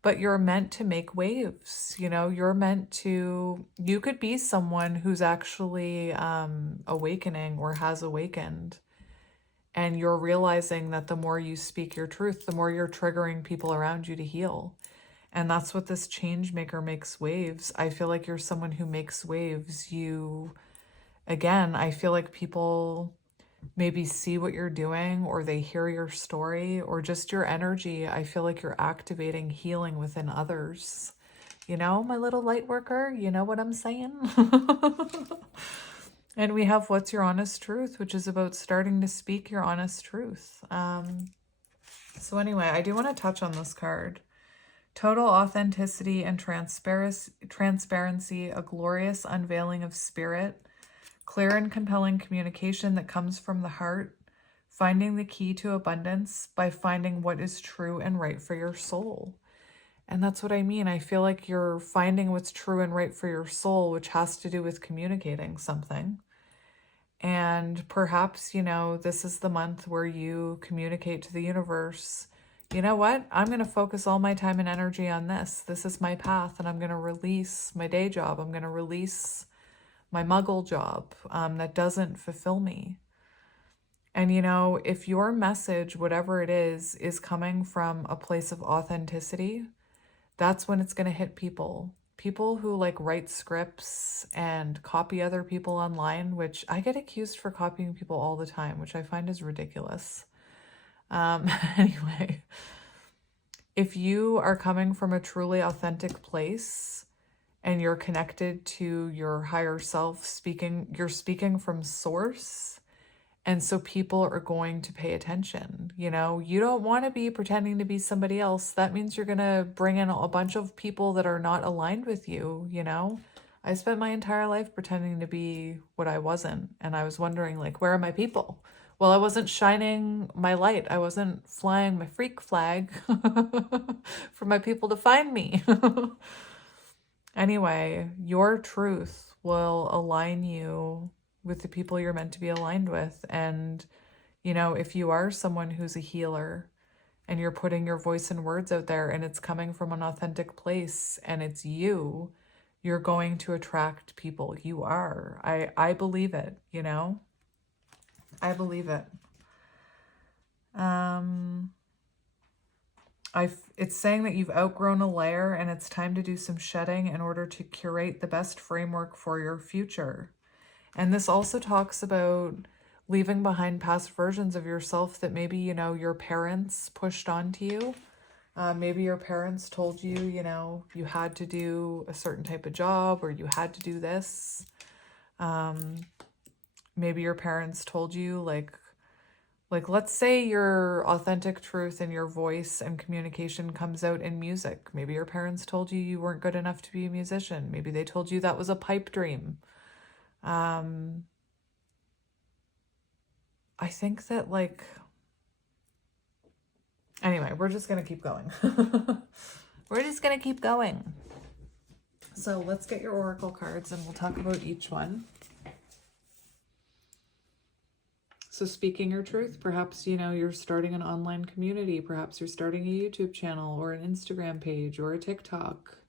but you're meant to make waves. You know, you're meant to, you could be someone who's actually awakening or has awakened. And you're realizing that the more you speak your truth, the more you're triggering people around you to heal. And that's what this Changemaker makes waves. I feel like you're someone who makes waves. You, again, I feel like people maybe see what you're doing, or they hear your story, or just your energy. I feel like you're activating healing within others. You know, my little light worker, you know what I'm saying? And we have What's Your Honest Truth, which is about starting to speak your honest truth. So anyway, I do want to touch on this card. Total authenticity and transparency, a glorious unveiling of spirit, clear and compelling communication that comes from the heart, finding the key to abundance by finding what is true and right for your soul. And that's what I mean. I feel like you're finding what's true and right for your soul, which has to do with communicating something. And perhaps, this is the month where you communicate to the universe, you know what? I'm going to focus all my time and energy on this. This is my path, and I'm going to release my day job. I'm going to release my muggle job that doesn't fulfill me. And, if your message, whatever it is coming from a place of authenticity, that's when it's going to hit people. People who write scripts and copy other people online, which I get accused for copying people all the time, which I find is ridiculous. Anyway, if you are coming from a truly authentic place and you're connected to your higher self, you're speaking from source. And so people are going to pay attention. You don't want to be pretending to be somebody else. That means you're going to bring in a bunch of people that are not aligned with you. I spent my entire life pretending to be what I wasn't. And I was wondering, where are my people? Well, I wasn't shining my light. I wasn't flying my freak flag for my people to find me. Anyway, your truth will align you with the people you're meant to be aligned with. And, if you are someone who's a healer and you're putting your voice and words out there and it's coming from an authentic place and it's you're going to attract people. You are. I believe it, I believe it. It's saying that you've outgrown a layer and it's time to do some shedding in order to curate the best framework for your future. And this also talks about leaving behind past versions of yourself that maybe, your parents pushed onto you. Maybe your parents told you, you had to do a certain type of job or you had to do this. Maybe your parents told you, let's say your authentic truth and your voice and communication comes out in music. Maybe your parents told you you weren't good enough to be a musician. Maybe they told you that was a pipe dream. I think that anyway, we're just going to keep going. We're just going to keep going. So let's get your oracle cards and we'll talk about each one. So speaking your truth, perhaps, you're starting an online community. Perhaps you're starting a YouTube channel or an Instagram page or a TikTok.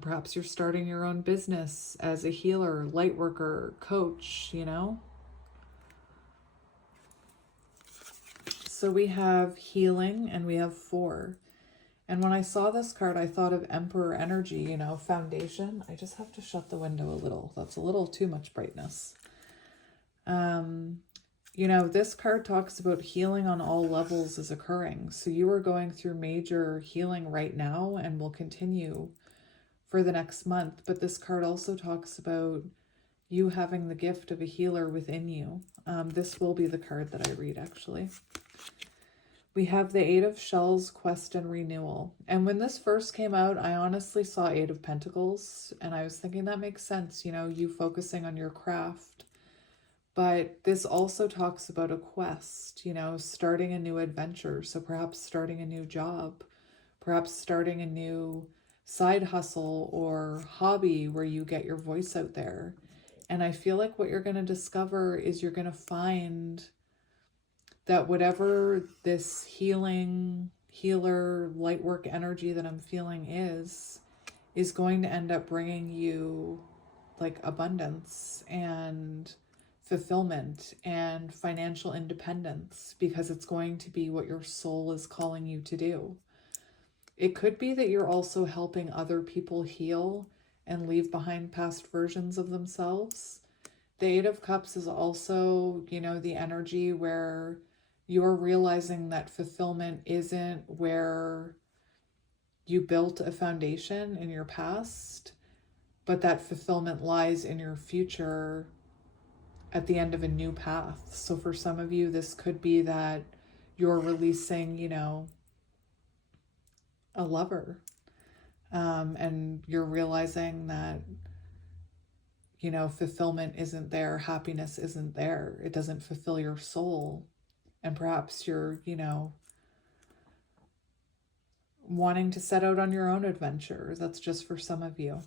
Perhaps you're starting your own business as a healer, light worker, coach, So we have healing and we have 4. And when I saw this card, I thought of Emperor energy, foundation. I just have to shut the window a little. That's a little too much brightness. This card talks about healing on all levels is occurring. So you are going through major healing right now and will continue for the next month. But this card also talks about you having the gift of a healer within you. This will be the card that I read, actually. We have the 8 of Shells, quest and renewal. And when this first came out, I honestly saw 8 of Pentacles. And I was thinking that makes sense, you focusing on your craft. But this also talks about a quest, starting a new adventure. So perhaps starting a new job, perhaps starting a new side hustle or hobby where you get your voice out there. And I feel like what you're going to discover is you're going to find that whatever this healer, light work energy that I'm feeling is going to end up bringing you abundance and fulfillment and financial independence, because it's going to be what your soul is calling you to do. It could be that you're also helping other people heal and leave behind past versions of themselves. The 8 of Cups is also, the energy where you're realizing that fulfillment isn't where you built a foundation in your past, but that fulfillment lies in your future at the end of a new path. So for some of you, this could be that you're releasing, a lover. And you're realizing that, fulfillment isn't there, happiness isn't there, it doesn't fulfill your soul. And perhaps you're, wanting to set out on your own adventure. That's just for some of you.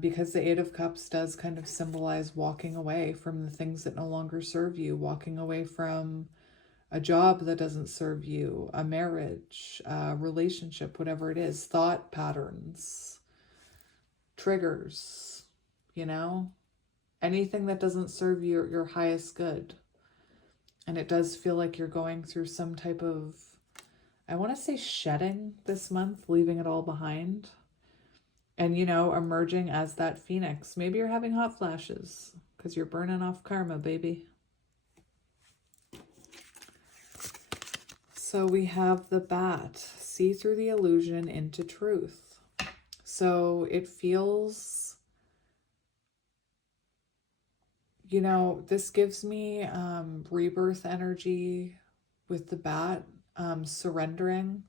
Because the Eight of Cups does kind of symbolize walking away from the things that no longer serve you, walking away from a job that doesn't serve you, a marriage, a relationship, whatever it is, thought patterns, triggers, you know, anything that doesn't serve your highest good. And it does feel like you're going through some type of, I want to say shedding this month, leaving it all behind. And, you know, emerging as that phoenix. Maybe you're having hot flashes because you're burning off karma, baby. So we have the bat. See through the illusion into truth. So it feels, you know, this gives me rebirth energy with the bat, surrendering.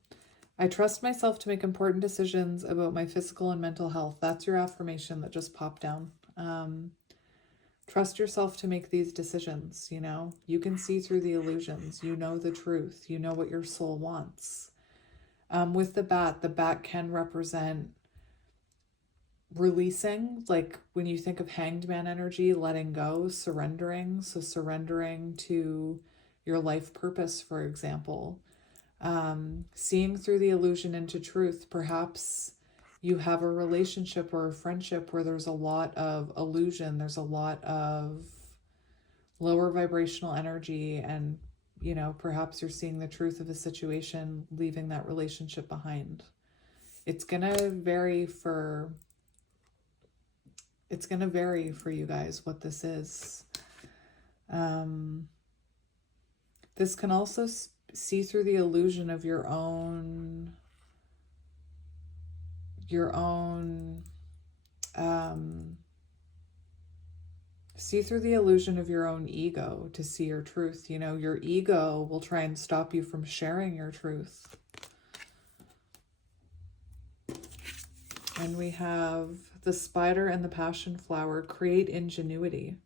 I trust myself to make important decisions about my physical and mental health. That's your affirmation that just popped down. Trust yourself to make these decisions, you know. You can see through the illusions. You know the truth. You know what your soul wants. With the bat can represent releasing, like when you think of hanged man energy, letting go, surrendering. So surrendering to your life purpose, for example. Seeing through the illusion into truth. Perhaps you have a relationship or a friendship where there's a lot of illusion, there's a lot of lower vibrational energy, and, you know, perhaps you're seeing the truth of a situation, leaving that relationship behind. It's gonna vary for you guys what this is. This can also see through the illusion of your own see through the illusion of your own ego to see your truth. You know, your ego will try and stop you from sharing your truth. And we have the spider and the passion flower. Create ingenuity.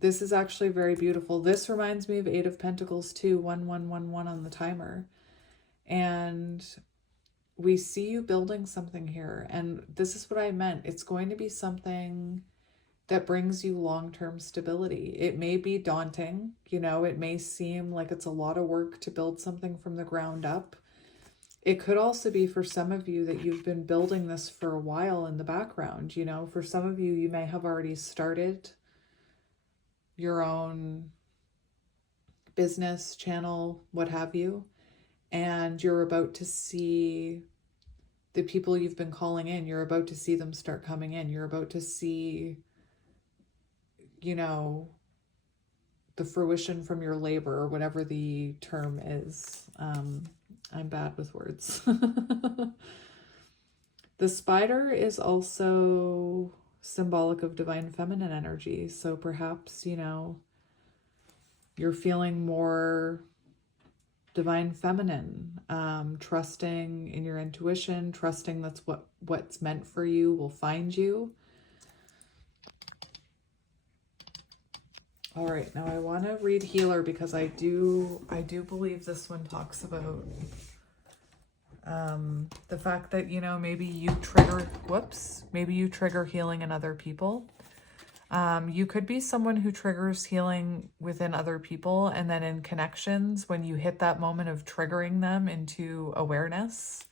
This is actually very beautiful. This reminds me of Eight of Pentacles too, 1111 on the timer. And we see you building something here. And this is what I meant. It's going to be something that brings you long-term stability. It may be daunting, you know, it may seem like it's a lot of work to build something from the ground up. It could also be for some of you that you've been building this for a while in the background. You know, for some of you, you may have already started your own business channel, what have you, and you're about to see the people you've been calling in, you're about to see them start coming in. You're about to see, you know, the fruition from your labor, or whatever the term is. I'm bad with words. The spider is also symbolic of divine feminine energy. So perhaps, you know, you're feeling more divine feminine, trusting in your intuition, trusting that's what's meant for you will find you. All right, now I want to read healer because I do believe this one talks about the fact that, you know, maybe you trigger healing in other people. You could be someone who triggers healing within other people, and then in connections, when you hit that moment of triggering them into awareness,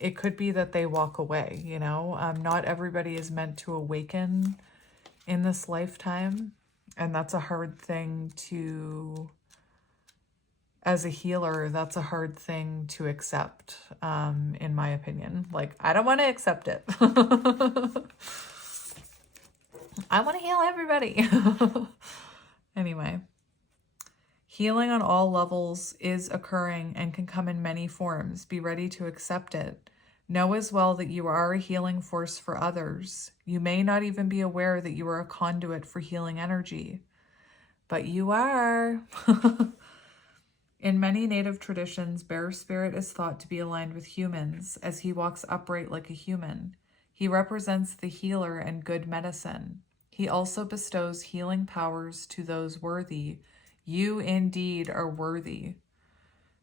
it could be that they walk away, you know. Not everybody is meant to awaken in this lifetime, and that's a hard thing to, as a healer, that's a hard thing to accept, in my opinion. Like, I don't want to accept it. I want to heal everybody. Anyway, healing on all levels is occurring and can come in many forms. Be ready to accept it. Know as well that you are a healing force for others. You may not even be aware that you are a conduit for healing energy, but you are. In many native traditions, bear spirit is thought to be aligned with humans, as he walks upright like a human. He represents the healer and good medicine. He also bestows healing powers to those worthy. You indeed are worthy.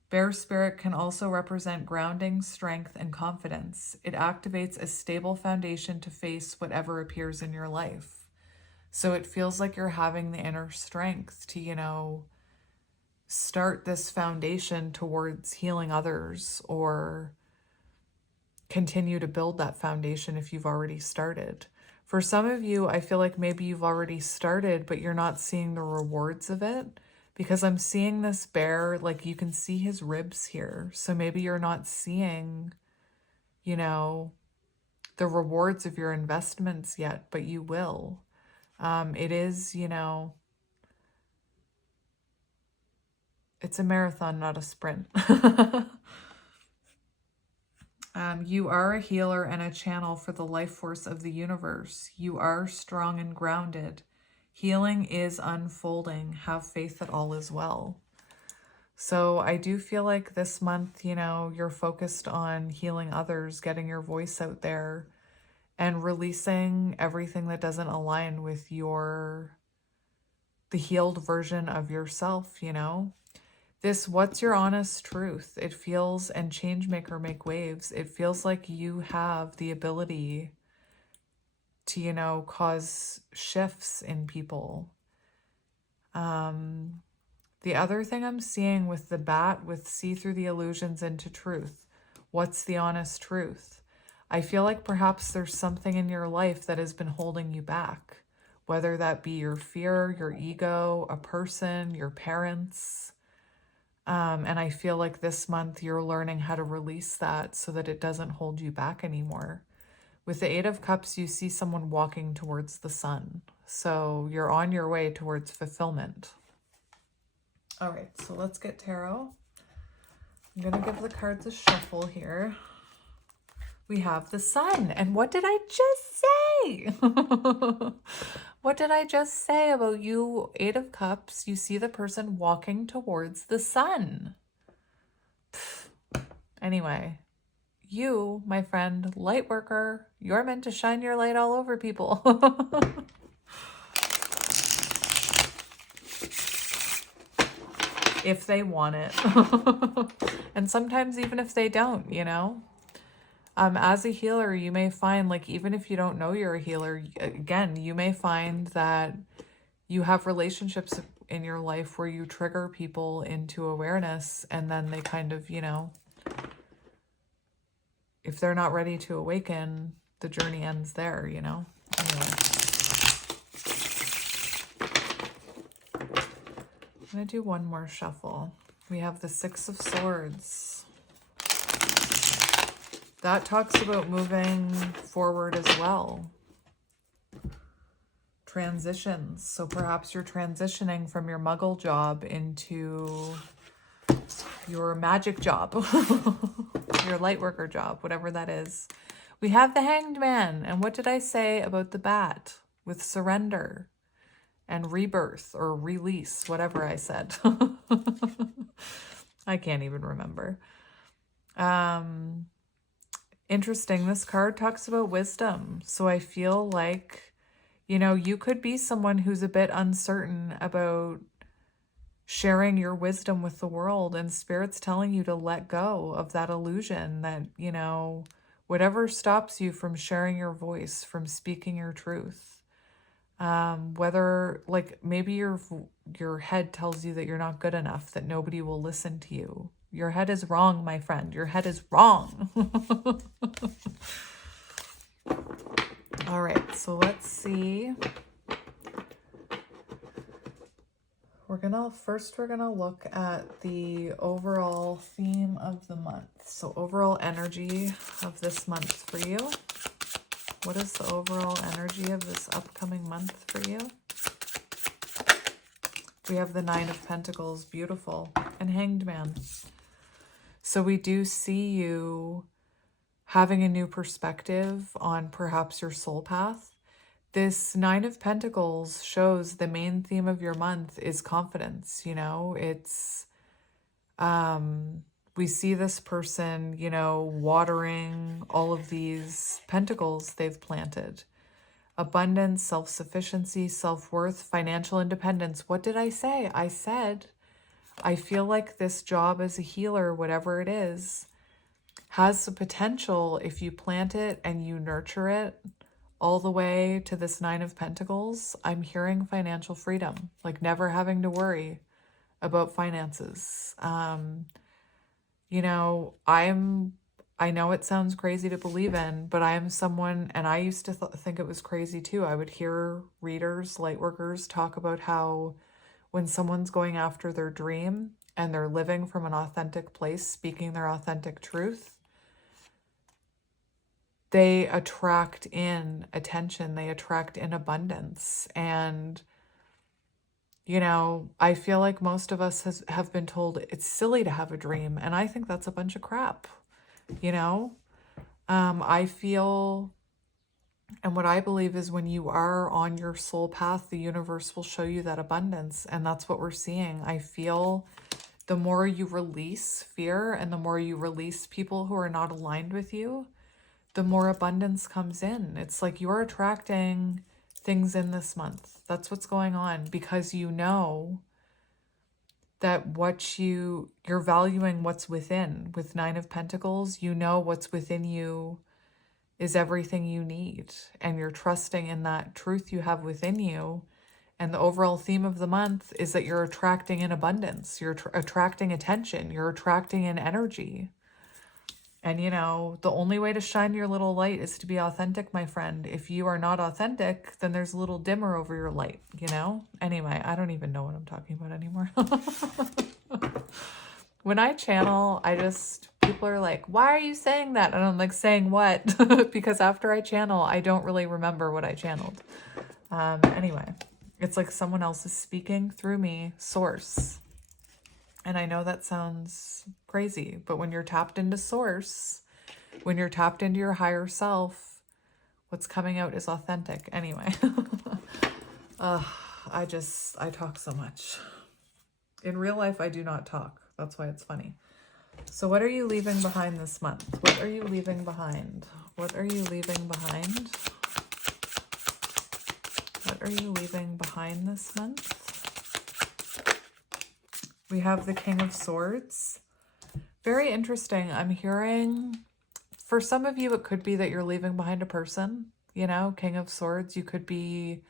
Bear spirit can also represent grounding, strength, and confidence. It activates a stable foundation to face whatever appears in your life. So it feels like you're having the inner strength to, start this foundation towards healing others, or continue to build that foundation if you've already started. For some of you, I feel like maybe you've already started, but you're not seeing the rewards of it, because I'm seeing this bear, like you can see his ribs here. So maybe you're not seeing, the rewards of your investments yet, but you will. It is, it's a marathon, not a sprint. You are a healer and a channel for the life force of the universe. You are strong and grounded. Healing is unfolding. Have faith that all is well. So I do feel like this month, you're focused on healing others, getting your voice out there, and releasing everything that doesn't align with the healed version of yourself, This, what's your honest truth? It feels, and change maker make waves. It feels like you have the ability to, cause shifts in people. The other thing I'm seeing with the bat, with see through the illusions into truth. What's the honest truth? I feel like perhaps there's something in your life that has been holding you back, whether that be your fear, your ego, a person, your parents. And I feel like this month you're learning how to release that so that it doesn't hold you back anymore. With the Eight of Cups, you see someone walking towards the sun. So you're on your way towards fulfillment. All right, so let's get tarot. I'm going to give the cards a shuffle here. We have the sun. And what did I just say? What did I just say about you, Eight of Cups? You see the person walking towards the sun. Anyway, you, my friend, light worker, you're meant to shine your light all over people. If they want it. And sometimes even if they don't, As a healer, you may find, like, even if you don't know you're a healer, again, you may find that you have relationships in your life where you trigger people into awareness, and then they kind of, if they're not ready to awaken, the journey ends there, Anyway. I'm going to do one more shuffle. We have the Six of Swords. That talks about moving forward as well. Transitions. So perhaps you're transitioning from your muggle job into your magic job, your light worker job, whatever that is. We have the Hanged Man. And what did I say about the bat? With surrender and rebirth or release, whatever I said. I can't even remember. Interesting. This card talks about wisdom. So I feel like, you could be someone who's a bit uncertain about sharing your wisdom with the world, and Spirit's telling you to let go of that illusion that, whatever stops you from sharing your voice, from speaking your truth, whether, like, maybe your head tells you that you're not good enough, that nobody will listen to you. Your head is wrong, my friend. Your head is wrong. All right, so let's see. We're gonna look at the overall theme of the month. So overall energy of this month for you. What is the overall energy of this upcoming month for you? We have the Nine of Pentacles, beautiful, and Hanged Man. So we do see you having a new perspective on perhaps your soul path. This Nine of Pentacles shows the main theme of your month is confidence. It's, we see this person, watering all of these pentacles they've planted. Abundance, self-sufficiency, self-worth, financial independence. What did I say? I said I feel like this job as a healer, whatever it is, has the potential, if you plant it and you nurture it all the way to this Nine of Pentacles. I'm hearing financial freedom, like never having to worry about finances. You know, I know it sounds crazy to believe in, but I am someone, and I used to think it was crazy too. I would hear readers, light workers talk about how when someone's going after their dream and they're living from an authentic place, speaking their authentic truth, they attract in attention, they attract in abundance. And, you know, I feel like most of us have been told it's silly to have a dream. And I think that's a bunch of crap, you know? I feel, and what I believe is when you are on your soul path, the universe will show you that abundance. And that's what we're seeing. I feel the more you release fear and the more you release people who are not aligned with you, the more abundance comes in. It's like you're attracting things in this month. That's what's going on, because you know that you're valuing what's within. With Nine of Pentacles, you know what's within you is everything you need, and you're trusting in that truth you have within you. And the overall theme of the month is that you're attracting in abundance. You're attracting attention. You're attracting in energy. And, you know, the only way to shine your little light is to be authentic, my friend. If you are not authentic, then there's a little dimmer over your light, you know? Anyway, I don't even know what I'm talking about anymore. When I channel, people are like, why are you saying that? And I'm like, saying what? Because after I channel, I don't really remember what I channeled. Anyway, it's like someone else is speaking through me, source. And I know that sounds crazy, but when you're tapped into source, when you're tapped into your higher self, what's coming out is authentic. Anyway, I talk so much. In real life, I do not talk. That's why it's funny. So what are you leaving behind this month? What are you leaving behind? What are you leaving behind? What are you leaving behind this month? We have the King of Swords. Very interesting. I'm hearing, for some of you, it could be that you're leaving behind a person, you know, King of Swords. You could be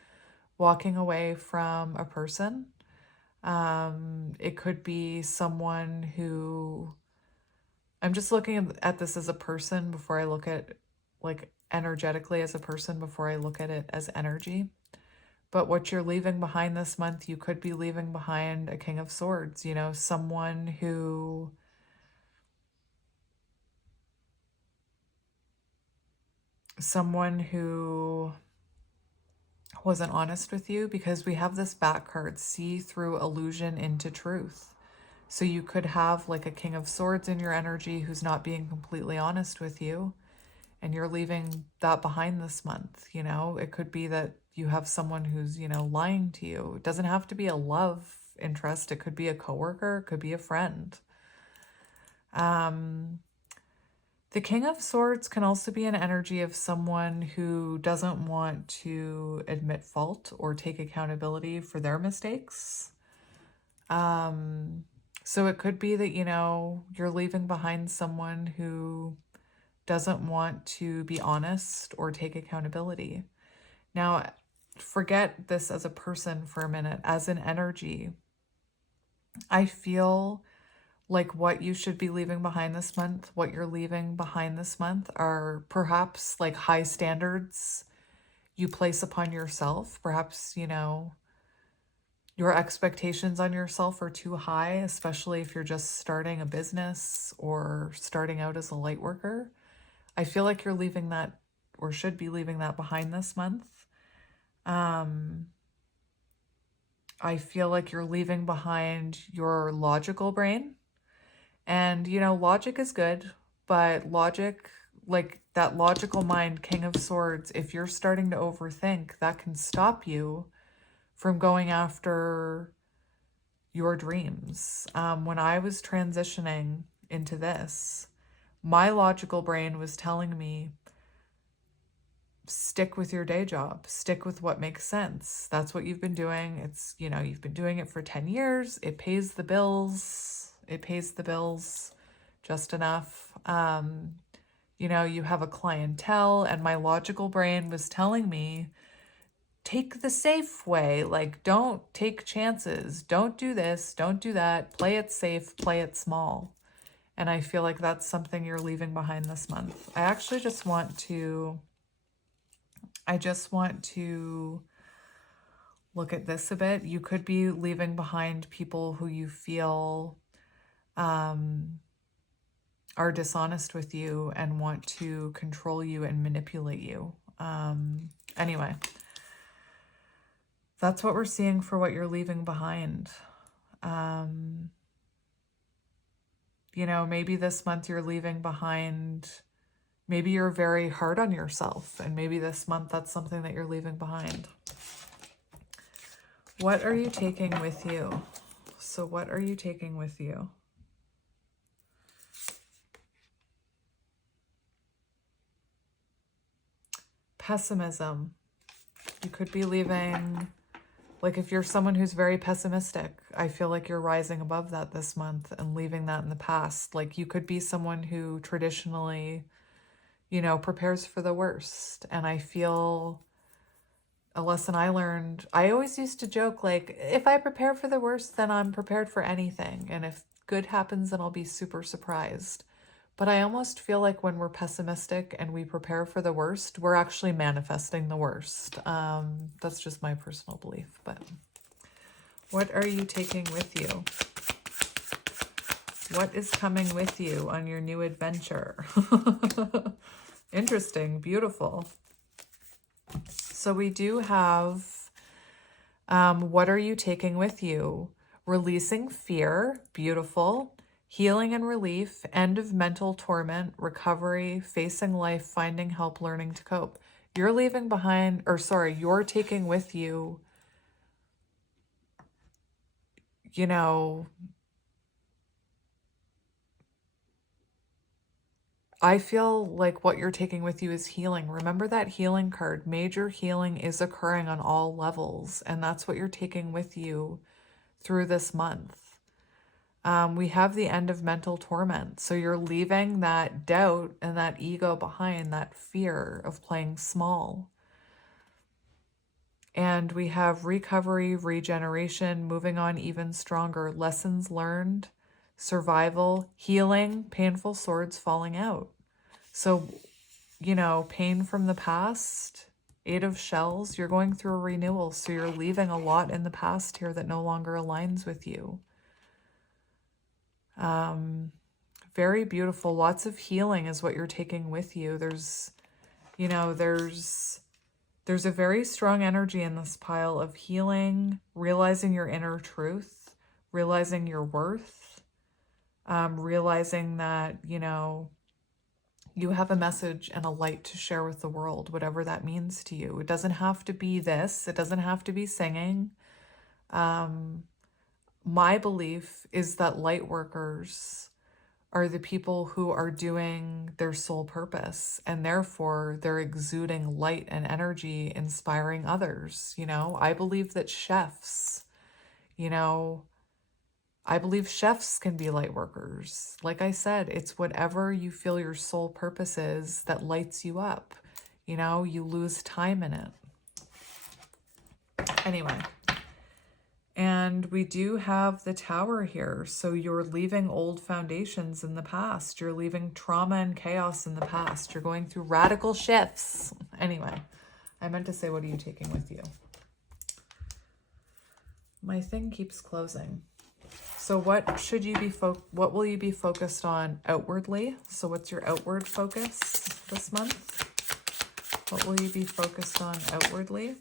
walking away from a person. It could be someone who, I'm just looking at this as a person before I look at, like, energetically as a person before I look at it as energy. But what you're leaving behind this month, you could be leaving behind a King of Swords, you know, someone who wasn't honest with you, because we have this back card, see through illusion into truth. So you could have like a King of Swords in your energy who's not being completely honest with you, and you're leaving that behind this month, you know. It could be that you have someone who's, you know, lying to you. It doesn't have to be a love interest. It could be a coworker, it could be a friend. The King of Swords can also be an energy of someone who doesn't want to admit fault or take accountability for their mistakes. So it could be that, you know, you're leaving behind someone who doesn't want to be honest or take accountability. Now, forget this as a person for a minute. As an energy, I feel like what you should be leaving behind this month, what you're leaving behind this month are perhaps like high standards you place upon yourself. Perhaps, you know, your expectations on yourself are too high, especially if you're just starting a business or starting out as a light worker. I feel like you're leaving that, or should be leaving that behind this month. I feel like you're leaving behind your logical brain. And, you know, logic is good, but logic, like that logical mind, King of Swords, if you're starting to overthink, that can stop you from going after your dreams. When I was transitioning into this, my logical brain was telling me stick with your day job, stick with what makes sense. That's what you've been doing. It's, you know, you've been doing it for 10 years. It pays the bills. It pays the bills just enough. You know, you have a clientele, and my logical brain was telling me, take the safe way. Like, don't take chances. Don't do this. Don't do that. Play it safe. Play it small. And I feel like that's something you're leaving behind this month. I just want to look at this a bit. You could be leaving behind people who you feel are dishonest with you and want to control you and manipulate you. Anyway, that's what we're seeing for what you're leaving behind. You know, maybe this month you're leaving behind, maybe you're very hard on yourself, and maybe this month that's something that you're leaving behind. What are you taking with you? So what are you taking with you? Pessimism. You could be leaving, like if you're someone who's very pessimistic, I feel like you're rising above that this month and leaving that in the past. Like you could be someone who traditionally, you know, prepares for the worst. And I feel a lesson I learned, I always used to joke, like, if I prepare for the worst, then I'm prepared for anything. And if good happens, then I'll be super surprised. But I almost feel like when we're pessimistic and we prepare for the worst, we're actually manifesting the worst. That's just my personal belief. But what are you taking with you? What is coming with you on your new adventure? Interesting, beautiful. So we do have, what are you taking with you? Releasing fear, beautiful. Healing and relief, end of mental torment, recovery, facing life, finding help, learning to cope. You're leaving behind, or sorry, you're taking with you, you know, I feel like what you're taking with you is healing. Remember that healing card. Major healing is occurring on all levels, and that's what you're taking with you through this month. We have the end of mental torment. So you're leaving that doubt and that ego behind, that fear of playing small. And we have recovery, regeneration, moving on even stronger, lessons learned, survival, healing, painful swords falling out. So, you know, pain from the past, 8 of shells, you're going through a renewal. So you're leaving a lot in the past here that no longer aligns with you. Very beautiful. Lots of healing is what you're taking with you. There's, you know, there's a very strong energy in this pile of healing, realizing your inner truth, realizing your worth, realizing that, you know, you have a message and a light to share with the world, whatever that means to you. It doesn't have to be this. It doesn't have to be singing. My belief is that light workers are the people who are doing their soul purpose, and therefore they're exuding light and energy, inspiring others. You know, I believe that chefs, you know, I believe chefs can be light workers. Like I said, it's whatever you feel your soul purpose is that lights you up. You know, you lose time in it. Anyway. And we do have the Tower here. So you're leaving old foundations in the past. You're leaving trauma and chaos in the past. You're going through radical shifts. Anyway, I meant to say, what are you taking with you? My thing keeps closing. So what should you be what will you be focused on outwardly? So what's your outward focus this month? What will you be focused on outwardly?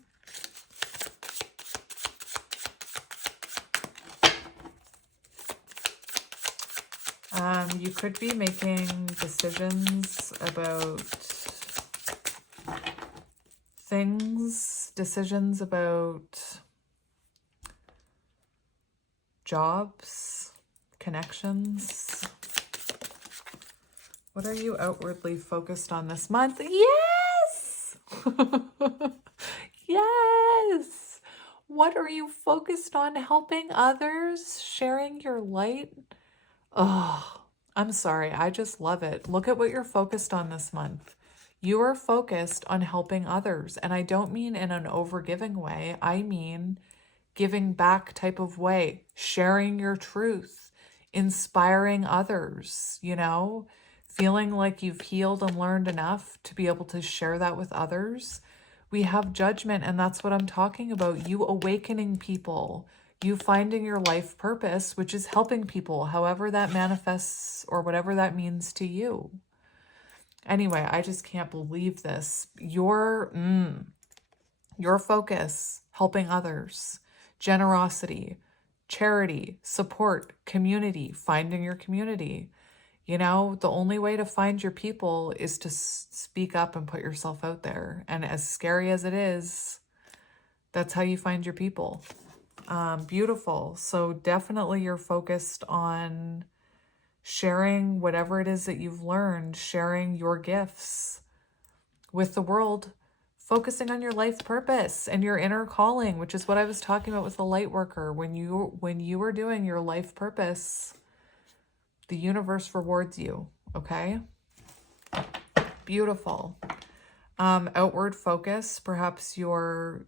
You could be making decisions about things, decisions about jobs, connections. What are you outwardly focused on this month? Yes! Yes. What are you focused on? Helping others? Sharing your light? Oh, I'm sorry. I just love it. Look at what you're focused on this month. You are focused on helping others. And I don't mean in an overgiving way. I mean giving back type of way, sharing your truth, inspiring others, feeling like you've healed and learned enough to be able to share that with others. We have judgment, and that's what I'm talking about. You awakening people, you finding your life purpose, which is helping people, however that manifests or whatever that means to you. Anyway, I just can't believe this. Your focus, helping others, generosity, charity, support, community, finding your community. The only way to find your people is to speak up and put yourself out there. And as scary as it is, that's how you find your people. Beautiful. So definitely you're focused on sharing whatever it is that you've learned, sharing your gifts with the world, focusing on your life purpose and your inner calling, which is what I was talking about with the light worker. When you are doing your life purpose, the universe rewards you, okay? Beautiful. Outward focus, perhaps you're,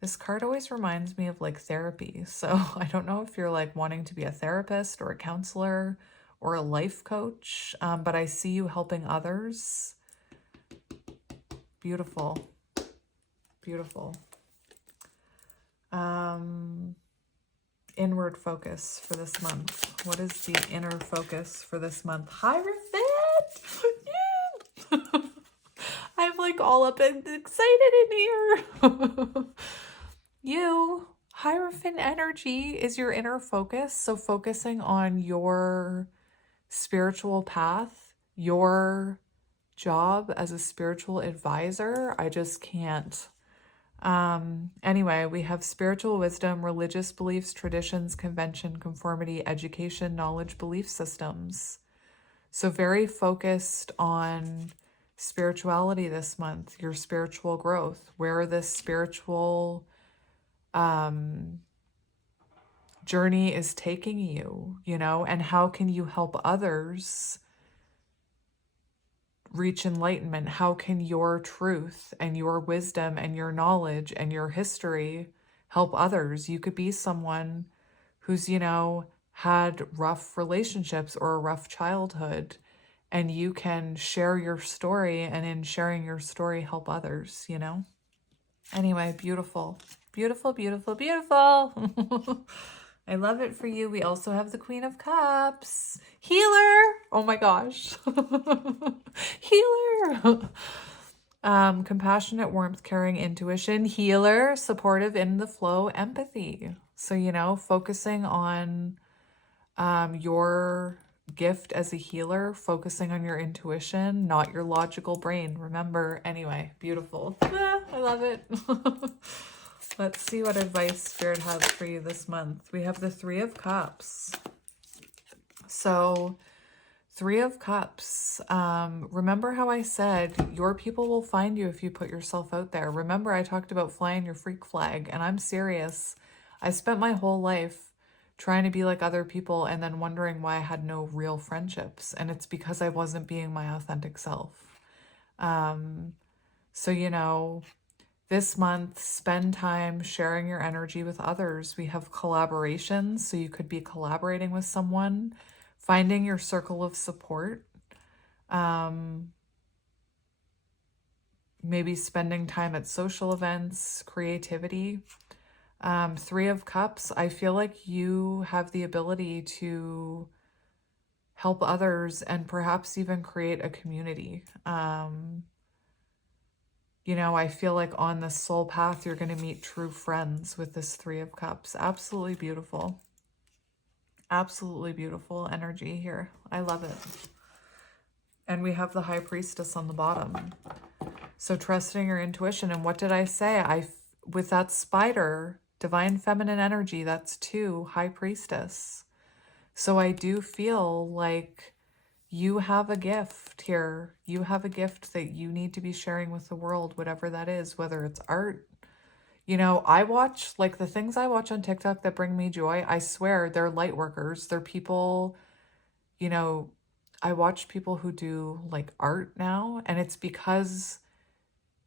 this card always reminds me of like therapy. So I don't know if you're like wanting to be a therapist or a counselor or a life coach, but I see you helping others. Beautiful. Beautiful. Inward focus for this month. What is the inner focus for this month? Hierophant! Yeah! I'm like all up and excited in here. Hierophant energy is your inner focus. So focusing on your spiritual path, your job as a spiritual advisor. I just can't. Anyway, we have spiritual wisdom, religious beliefs, traditions, convention, conformity, education, knowledge, belief systems. So very focused on spirituality this month, your spiritual growth, where this spiritual journey is taking you, and how can you help others reach enlightenment? How can your truth and your wisdom and your knowledge and your history help others? You could be someone who's, had rough relationships or a rough childhood, and you can share your story, and in sharing your story, help others, Anyway, beautiful, beautiful, beautiful, beautiful. I love it for you. We also have the Queen of Cups. Healer. Oh my gosh. Healer. Compassionate, warmth, caring, intuition. Healer. Supportive, in the flow, empathy. So, focusing on your gift as a healer, focusing on your intuition, not your logical brain. Remember, anyway, beautiful. I love it. Let's see what advice Spirit has for you this month. We have the Three of Cups. So, Three of Cups. Remember how I said your people will find you if you put yourself out there. Remember I talked about flying your freak flag, and I'm serious. I spent my whole life trying to be like other people and then wondering why I had no real friendships. And it's because I wasn't being my authentic self. So, this month, spend time sharing your energy with others. We have collaborations, so you could be collaborating with someone, finding your circle of support, maybe spending time at social events, creativity. Three of Cups, I feel like you have the ability to help others and perhaps even create a community. I feel like on this soul path, you're going to meet true friends with this Three of Cups. Absolutely beautiful. Absolutely beautiful energy here. I love it. And we have the High Priestess on the bottom. So trusting your intuition. And what did I say? With that spider, divine feminine energy, that's 2, High Priestess. So I do feel like you have a gift here. You have a gift that you need to be sharing with the world, whatever that is, whether it's art. You know, I watch, like the things I watch on TikTok that bring me joy, I swear they're light workers. They're people, you know, I watch people who do like art now, and it's because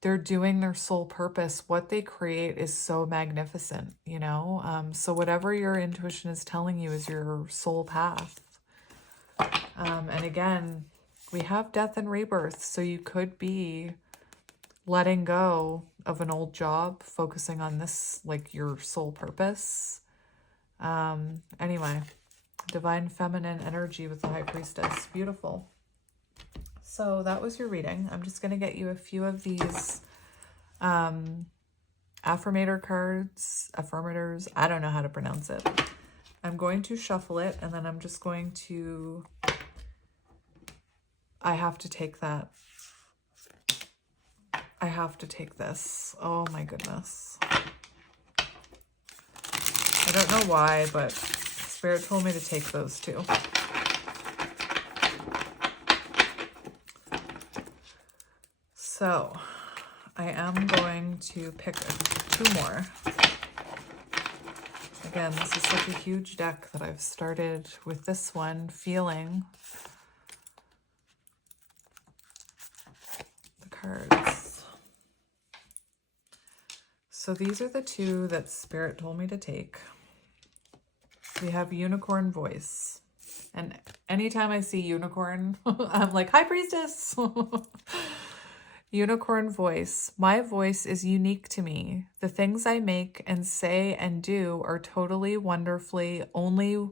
they're doing their soul purpose. What they create is so magnificent, you know? So whatever your intuition is telling you is your soul path. And again, we have death and rebirth, so you could be letting go of an old job, focusing on this, like your soul purpose. Anyway, divine feminine energy with the High Priestess. Beautiful. So that was your reading. I'm just going to get you a few of these affirmator cards, affirmators. I don't know how to pronounce it. I'm going to shuffle it, and then I'm just going to, I have to take that. I have to take this. Oh my goodness. I don't know why, but Spirit told me to take those two. So I am going to pick two more. Again, this is such a huge deck that I've started with this one, feeling the cards. So these are the two that Spirit told me to take. We have Unicorn Voice. And anytime I see unicorn, I'm like, High Priestess! Unicorn Voice. My voice is unique to me. The things I make and say and do are totally wonderfully only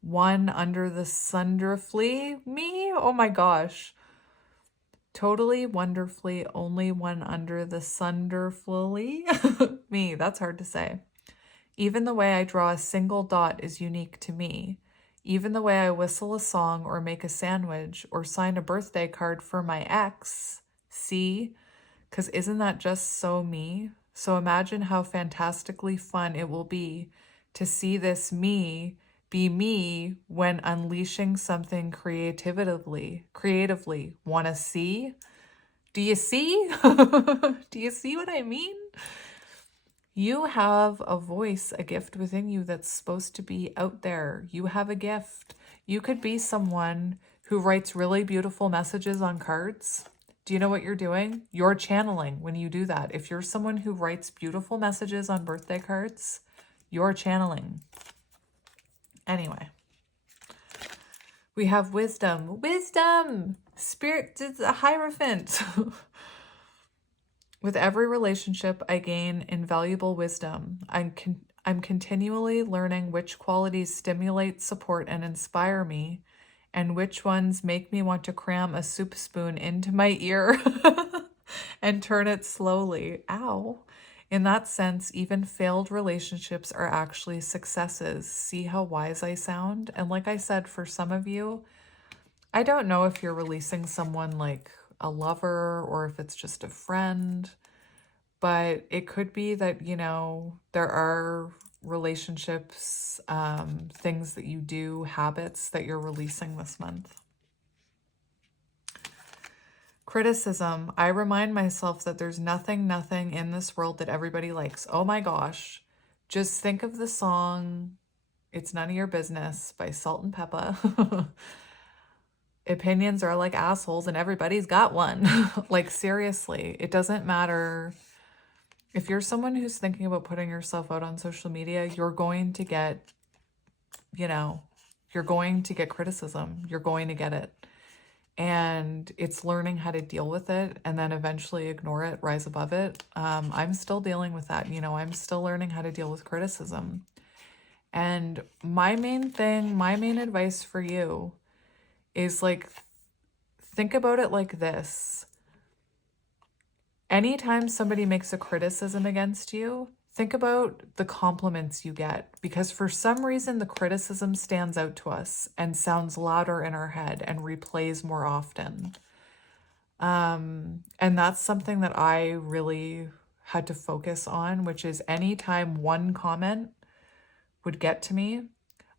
one under the sunderfully me. Oh my gosh. Totally wonderfully only one under the sunderfully me. That's hard to say. Even the way I draw a single dot is unique to me. Even the way I whistle a song or make a sandwich or sign a birthday card for my ex. See? Because isn't that just so me? So imagine how fantastically fun it will be to see this me be me when unleashing something creatively. Want to see? Do you see? Do you see what I mean? You have a voice, a gift within you that's supposed to be out there. You have a gift. You could be someone who writes really beautiful messages on cards. Do you know what you're doing? You're channeling when you do that. If you're someone who writes beautiful messages on birthday cards, you're channeling. Anyway, we have wisdom. Wisdom! Spirit is a Hierophant. With every relationship, I gain invaluable wisdom. I'm continually learning which qualities stimulate, support, and inspire me, and which ones make me want to cram a soup spoon into my ear and turn it slowly. Ow. In that sense, even failed relationships are actually successes. See how wise I sound? And like I said, for some of you, I don't know if you're releasing someone like a lover or if it's just a friend, but it could be that, you know, there are relationships, things that you do, habits that you're releasing this month. Criticism. I remind myself that there's nothing in this world that everybody likes. Oh my gosh. Just think of the song, It's None of Your Business by Salt and Peppa. Opinions are like assholes and everybody's got one. Like seriously, it doesn't matter. If you're someone who's thinking about putting yourself out on social media, you're going to get, you know, you're going to get criticism. You're going to get it. And it's learning how to deal with it and then eventually ignore it, rise above it. I'm still dealing with that. You know, I'm still learning how to deal with criticism. And my main advice for you is like, think about it like this. Anytime somebody makes a criticism against you, think about the compliments you get, because for some reason the criticism stands out to us and sounds louder in our head and replays more often. And that's something that I really had to focus on, which is anytime one comment would get to me,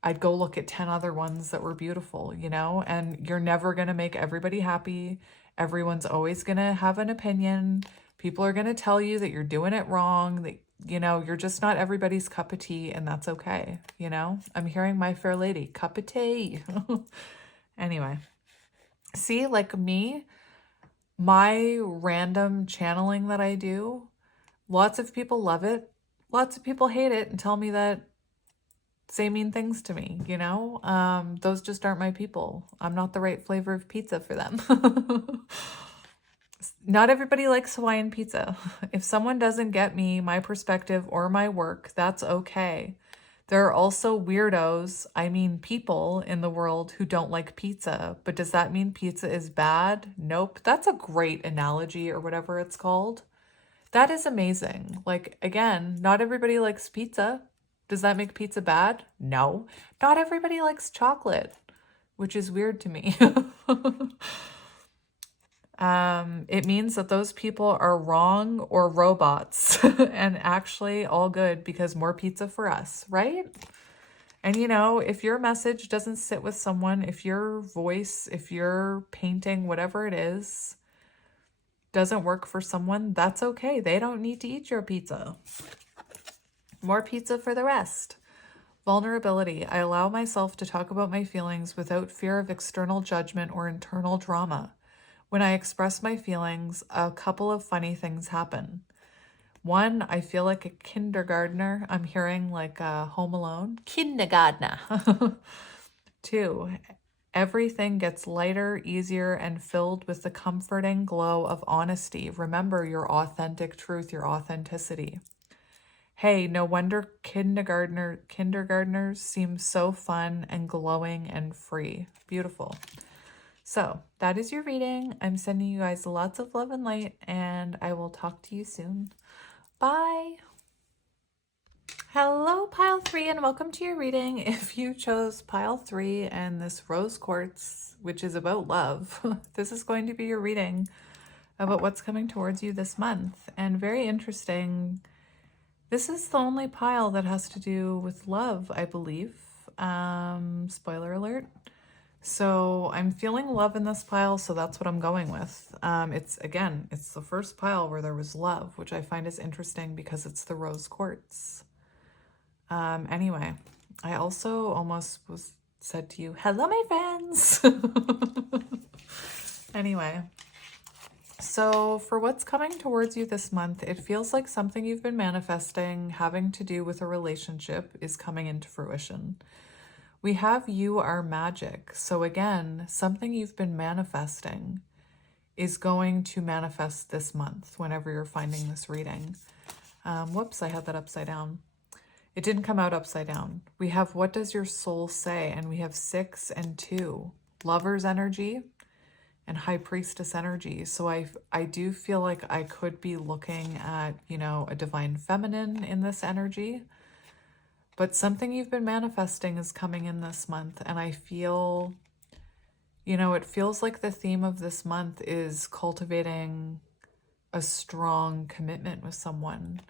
I'd go look at 10 other ones that were beautiful, you know? And you're never going to make everybody happy. Everyone's always going to have an opinion. People are going to tell you that you're doing it wrong, that, you know, you're just not everybody's cup of tea, and that's okay, you know? I'm hearing My Fair Lady, cup of tea. Anyway, see, like me, my random channeling that I do, lots of people love it. Lots of people hate it and tell me that, say mean things to me, you know? Those just aren't my people. I'm not the right flavor of pizza for them. Not everybody likes Hawaiian pizza. If someone doesn't get me, my perspective, or my work, that's okay. There are also weirdos, I mean people in the world who don't like pizza, but does that mean pizza is bad? Nope. That's a great analogy, or whatever it's called. That is amazing. Like, again, not everybody likes pizza. Does that make pizza bad? No. Not everybody likes chocolate, which is weird to me. It means that those people are wrong or robots and actually all good because more pizza for us, right? And you know, if your message doesn't sit with someone, if your voice, if your painting, whatever it is, doesn't work for someone, that's okay. They don't need to eat your pizza. More pizza for the rest. Vulnerability. I allow myself to talk about my feelings without fear of external judgment or internal drama. When I express my feelings, a couple of funny things happen. One, I feel like a kindergartner. I'm hearing like Home Alone. Kindergartner. Two, everything gets lighter, easier, and filled with the comforting glow of honesty. Remember your authentic truth, your authenticity. Hey, no wonder kindergartners seem so fun and glowing and free. Beautiful. So that is your reading. I'm sending you guys lots of love and light, and I will talk to you soon. Bye. Hello, pile 3, and welcome to your reading. If you chose pile 3 and this rose quartz, which is about love, this is going to be your reading about what's coming towards you this month. And very interesting, this is the only pile that has to do with love, I believe. Spoiler alert. So I'm feeling love in this pile, so that's what I'm going with. It's the first pile where there was love, which I find is interesting because it's the rose quartz. Anyway, I also almost said to you, hello, my friends. Anyway, so for what's coming towards you this month, it feels like something you've been manifesting having to do with a relationship is coming into fruition. We have You Are Magic. So again, something you've been manifesting is going to manifest this month whenever you're finding this reading. Whoops, I had that upside down. It didn't come out upside down. We have What Does Your Soul Say? And we have 6 and 2. Lover's energy and High Priestess energy. So I do feel like I could be looking at, you know, a divine feminine in this energy. But something you've been manifesting is coming in this month. And I feel, you know, it feels like the theme of this month is cultivating a strong commitment with someone.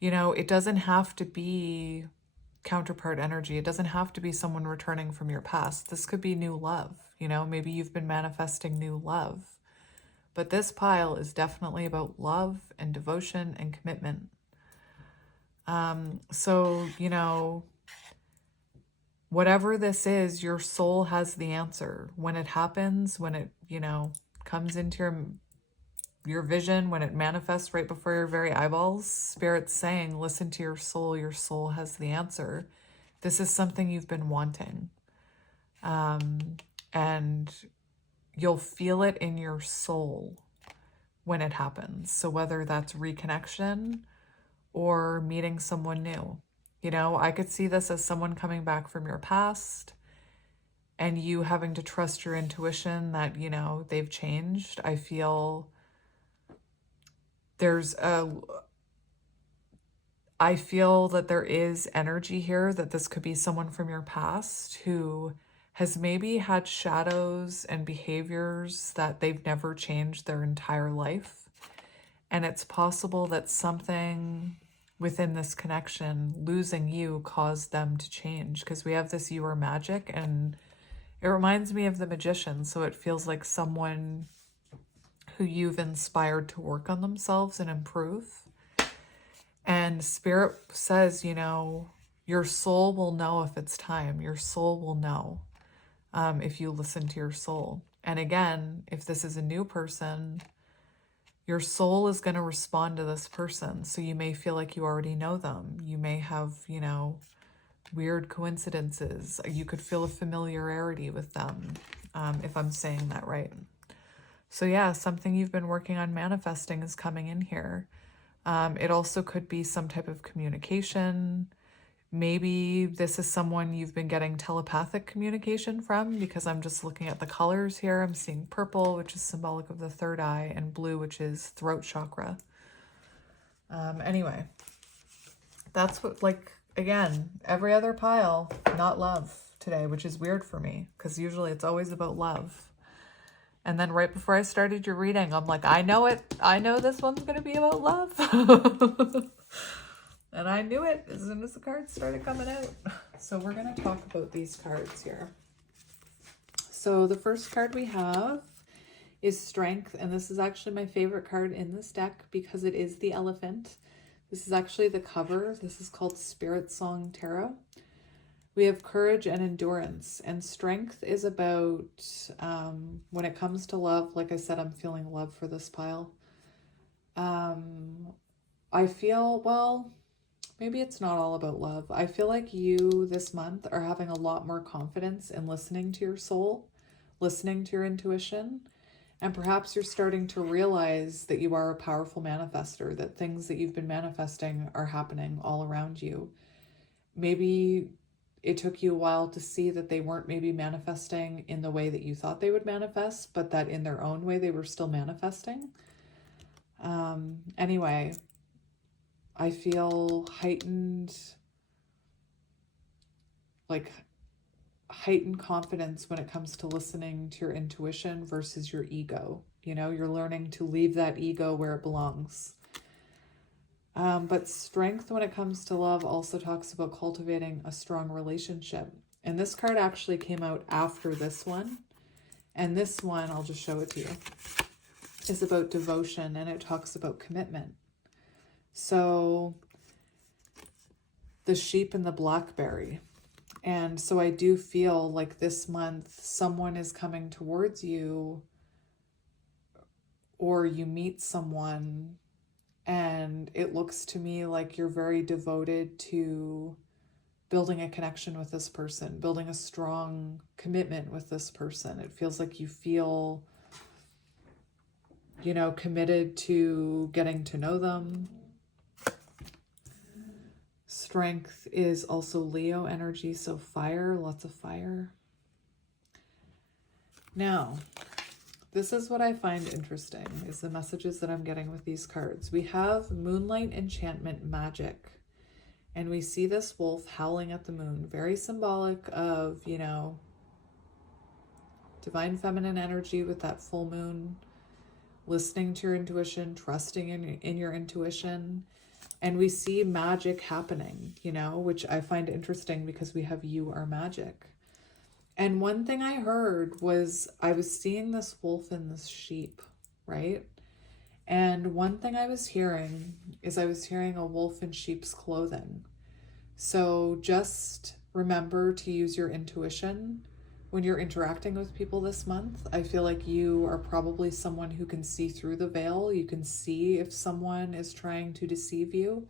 You know, it doesn't have to be counterpart energy. It doesn't have to be someone returning from your past. This could be new love. You know, maybe you've been manifesting new love. But this pile is definitely about love and devotion and commitment. So, you know, whatever this is, your soul has the answer. When it happens, when it, you know, comes into your vision, when it manifests right before your very eyeballs, Spirit's saying, listen to your soul has the answer. This is something you've been wanting. And you'll feel it in your soul when it happens. So whether that's reconnection or meeting someone new, you know, I could see this as someone coming back from your past and you having to trust your intuition that, you know, they've changed. I feel I feel that there is energy here that this could be someone from your past who has maybe had shadows and behaviors that they've never changed their entire life. And it's possible that something within this connection, losing you caused them to change, because we have this "you are magic," and it reminds me of the Magician. So it feels like someone who you've inspired to work on themselves and improve. And Spirit says, you know, your soul will know if it's time. Your soul will know if you listen to your soul. And again, if this is a new person, your soul is going to respond to this person. So you may feel like you already know them. You may have, you know, weird coincidences. You could feel a familiarity with them, if I'm saying that right. So yeah, something you've been working on manifesting is coming in here. It also could be some type of communication. Maybe this is someone you've been getting telepathic communication from, because I'm just looking at the colors here. I'm seeing purple, which is symbolic of the third eye, and blue, which is throat chakra. Anyway, that's what, like, again, every other pile, not love today, which is weird for me, because usually it's always about love. And then right before I started your reading, I'm like, I know it. I know this one's going to be about love. And I knew it as soon as the cards started coming out. So we're going to talk about these cards here. So the first card we have is Strength. And this is actually my favorite card in this deck because it is the elephant. This is actually the cover. This is called Spirit Song Tarot. We have Courage and Endurance. And Strength is about, when it comes to love, like I said, I'm feeling love for this pile. I feel, well, maybe it's not all about love. I feel like you this month are having a lot more confidence in listening to your soul, listening to your intuition, and perhaps you're starting to realize that you are a powerful manifester, that things that you've been manifesting are happening all around you. Maybe it took you a while to see that they weren't maybe manifesting in the way that you thought they would manifest, but that in their own way they were still manifesting. Anyway, I feel heightened confidence when it comes to listening to your intuition versus your ego. You know, you're learning to leave that ego where it belongs. But Strength when it comes to love also talks about cultivating a strong relationship. And this card actually came out after this one. And this one, I'll just show it to you, is about devotion, and it talks about commitment. So the sheep and the blackberry. And so I do feel like this month someone is coming towards you, or you meet someone, and it looks to me like you're very devoted to building a connection with this person, building a strong commitment with this person. It feels like you feel, you know, committed to getting to know them. Strength is also Leo energy, so fire, lots of fire. Now, this is what I find interesting, is the messages that I'm getting with these cards. We have Moonlight, Enchantment, Magic. And we see this wolf howling at the moon, very symbolic of, you know, divine feminine energy with that full moon, listening to your intuition, trusting in your intuition. And we see magic happening, you know, which I find interesting because we have You Are Magic. And one thing I heard was I was seeing this wolf and this sheep, right? And one thing I was hearing is I was hearing a wolf in sheep's clothing. So just remember to use your intuition when you're interacting with people this month. I feel like you are probably someone who can see through the veil. You can see if someone is trying to deceive you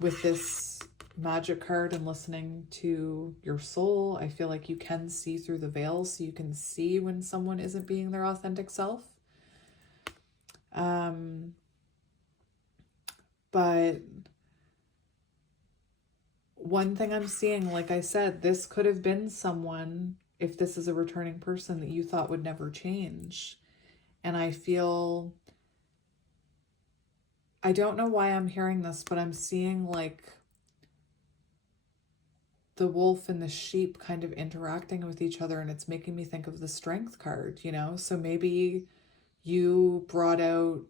with this magic card and listening to your soul. I feel like you can see through the veil, so you can see when someone isn't being their authentic self. But one thing I'm seeing, like I said, this could have been someone, if this is a returning person, that you thought would never change. And I feel, I don't know why I'm hearing this, but I'm seeing like the wolf and the sheep kind of interacting with each other, and it's making me think of the Strength card, you know? So maybe you brought out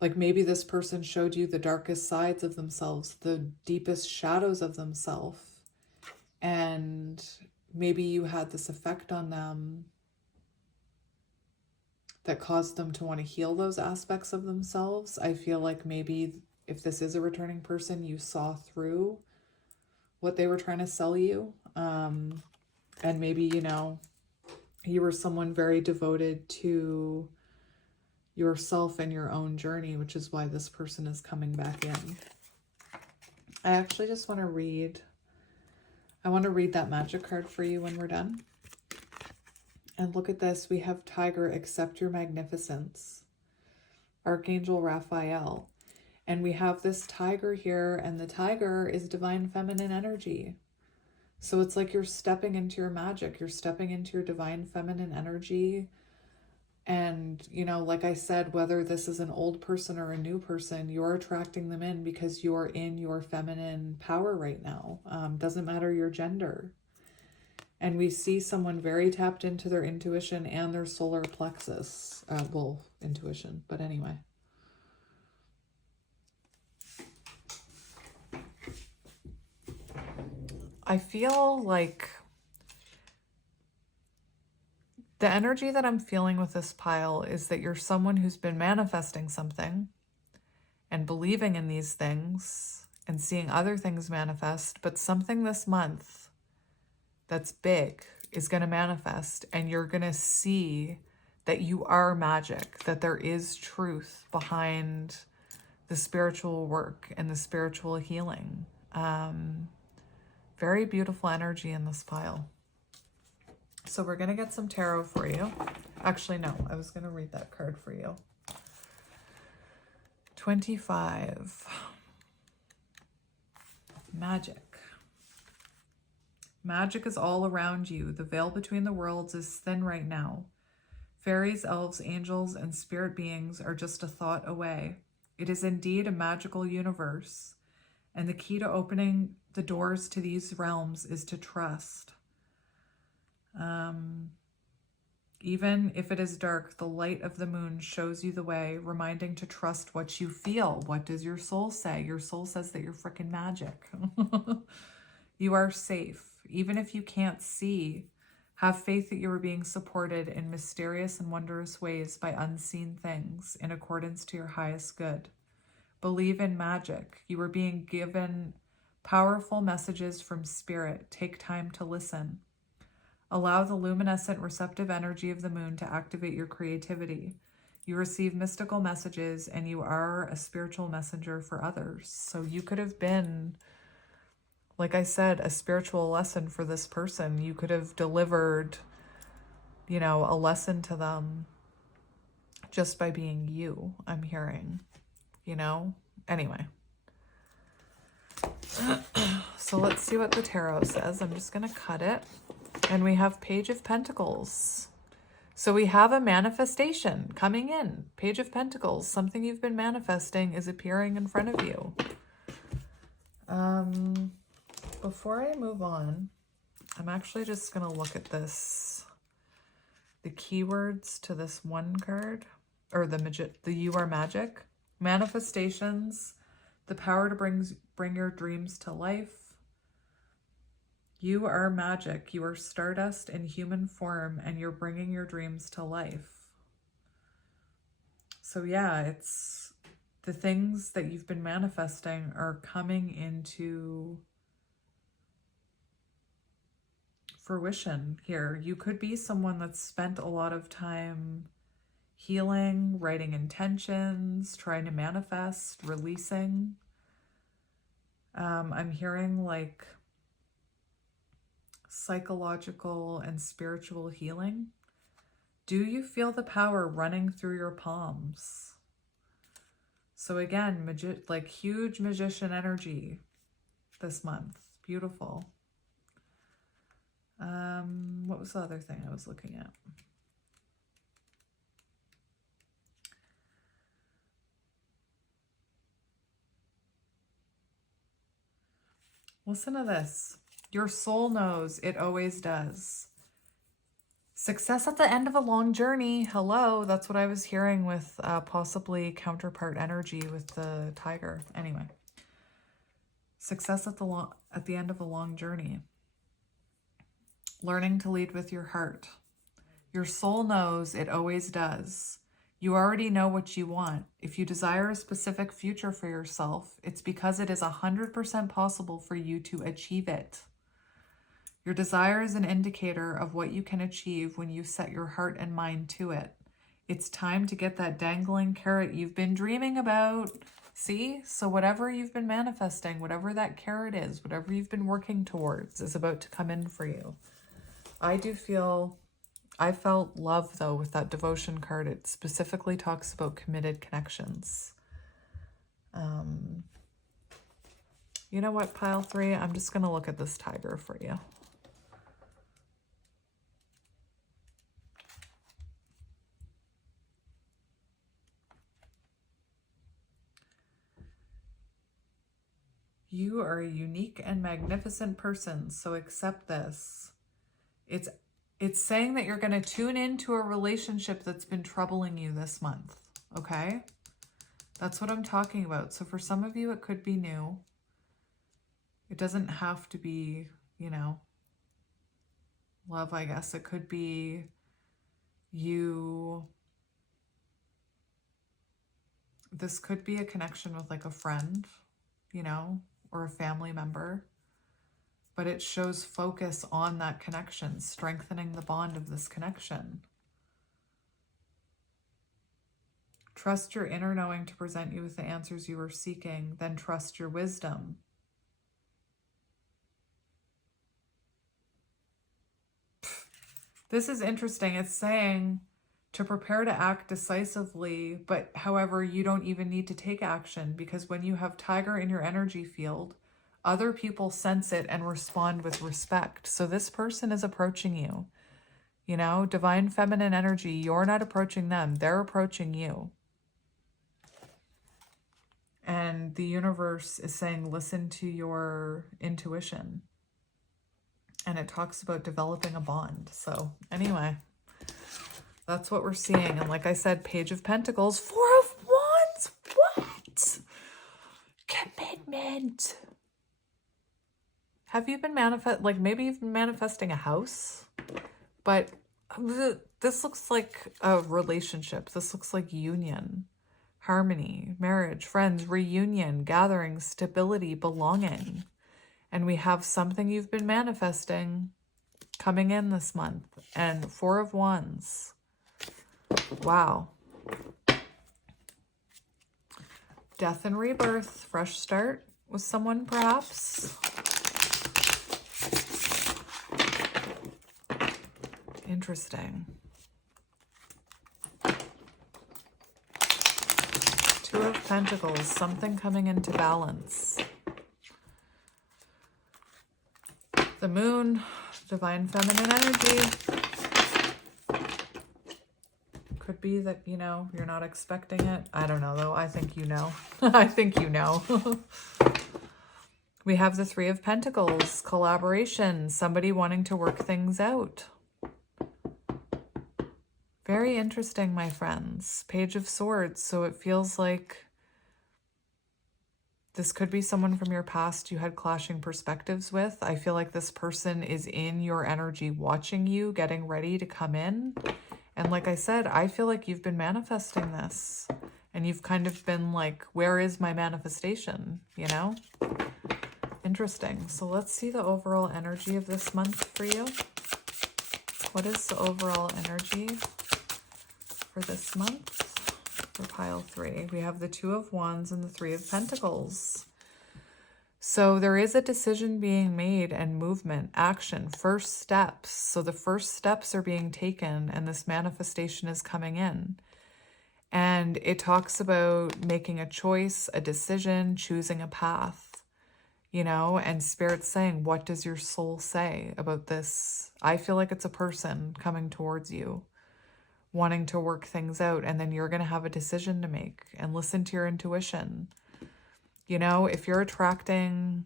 Like maybe this person showed you the darkest sides of themselves, the deepest shadows of themselves. And maybe you had this effect on them that caused them to want to heal those aspects of themselves. I feel like maybe if this is a returning person, you saw through what they were trying to sell you. And maybe, you know, you were someone very devoted to yourself and your own journey, which is why this person is coming back in. I actually just want to read, I want to read that magic card for you when we're done. And look at this. We have Tiger, accept your magnificence. Archangel Raphael. And we have this tiger here, and the tiger is divine feminine energy. So it's like you're stepping into your magic. You're stepping into your divine feminine energy. And, you know, like I said, whether this is an old person or a new person, you're attracting them in because you're in your feminine power right now. Doesn't matter your gender. And we see someone very tapped into their intuition and their solar plexus. Well, intuition, but anyway. I feel like the energy that I'm feeling with this pile is that you're someone who's been manifesting something and believing in these things and seeing other things manifest, but something this month that's big is going to manifest, and you're going to see that you are magic, that there is truth behind the spiritual work and the spiritual healing. Very beautiful energy in this pile. So we're going to get some tarot for you. Actually, no, I was going to read that card for you. 25. Magic. Magic is all around you. The veil between the worlds is thin right now. Fairies, elves, angels, and spirit beings are just a thought away. It is indeed a magical universe, and the key to opening the doors to these realms is to trust. Even if it is dark, the light of the moon shows you the way, reminding to trust what you feel. What does your soul say? Your soul says that you're freaking magic. You are safe. Even if you can't see, have faith that you are being supported in mysterious and wondrous ways by unseen things in accordance to your highest good. Believe in magic. You are being given powerful messages from spirit. Take time to listen. Allow the luminescent receptive energy of the moon to activate your creativity. You receive mystical messages, and you are a spiritual messenger for others. So you could have been, like I said, a spiritual lesson for this person. You could have delivered, you know, a lesson to them just by being you, I'm hearing, you know? Anyway. So let's see what the tarot says. I'm just going to cut it. And we have Page of Pentacles. So we have a manifestation coming in. Page of Pentacles. Something you've been manifesting is appearing in front of you. Before I move on, I'm actually just going to look at this. The keywords to this one card, or the You Are Magic. Manifestations. The power to bring your dreams to life. You are magic. You are stardust in human form, and you're bringing your dreams to life. So yeah, it's the things that you've been manifesting are coming into fruition here. You could be someone that's spent a lot of time healing, writing intentions, trying to manifest, releasing. I'm hearing like psychological and spiritual healing. Do you feel the power running through your palms? So again, like huge magician energy this month. Beautiful. What was the other thing I was looking at? Listen to this. Your soul knows, it always does. Success at the end of a long journey. Hello, that's what I was hearing with possibly counterpart energy with the tiger. Anyway, success at the end of a long journey. Learning to lead with your heart. Your soul knows, it always does. You already know what you want. If you desire a specific future for yourself, it's because it is 100% possible for you to achieve it. Your desire is an indicator of what you can achieve when you set your heart and mind to it. It's time to get that dangling carrot you've been dreaming about. See? So whatever you've been manifesting, whatever that carrot is, whatever you've been working towards is about to come in for you. I felt love though with that devotion card. It specifically talks about committed connections. You know what, pile 3? I'm just going to look at this tiger for you. You are a unique and magnificent person, so accept this. It's saying that you're going to tune into a relationship that's been troubling you this month, okay? That's what I'm talking about. So for some of you, it could be new. It doesn't have to be, you know, love, I guess. It could be you. This could be a connection with like a friend, you know, or a family member. But it shows focus on that connection, strengthening the bond of this connection. Trust your inner knowing to present you with the answers you are seeking, then trust your wisdom. This is interesting. It's saying to prepare to act decisively, but however, you don't even need to take action, because when you have tiger in your energy field, other people sense it and respond with respect. So this person is approaching you, you know, divine feminine energy. You're not approaching them. They're approaching you. And the universe is saying, listen to your intuition. And it talks about developing a bond. So anyway, that's what we're seeing. And like I said, Page of Pentacles, 4 of Wands. What? Commitment. Have you been maybe you've been manifesting a house, but this looks like a relationship. This looks like union, harmony, marriage, friends, reunion, gathering, stability, belonging. And we have something you've been manifesting coming in this month. And 4 of Wands. Wow. Death and rebirth, fresh start with someone perhaps. Interesting. 2 of Pentacles, something coming into balance. The Moon, divine feminine energy. Could be that, you know, you're not expecting it. I don't know though. I think you know. I think you know. We have the 3 of Pentacles, collaboration, somebody wanting to work things out. Very interesting, my friends. Page of Swords. So it feels like this could be someone from your past you had clashing perspectives with. I feel like this person is in your energy watching you, getting ready to come in. And like I said, I feel like you've been manifesting this. And you've kind of been like, where is my manifestation? You know? Interesting. So let's see the overall energy of this month for you. What is the overall energy for this month for pile 3? We have the 2 of Wands and the 3 of Pentacles. So there is a decision being made and movement, action, first steps. So the first steps are being taken and this manifestation is coming in. And it talks about making a choice, a decision, choosing a path, you know, and Spirit's saying, what does your soul say about this? I feel like it's a person coming towards you, wanting to work things out, and then you're going to have a decision to make and listen to your intuition. You know, if you're in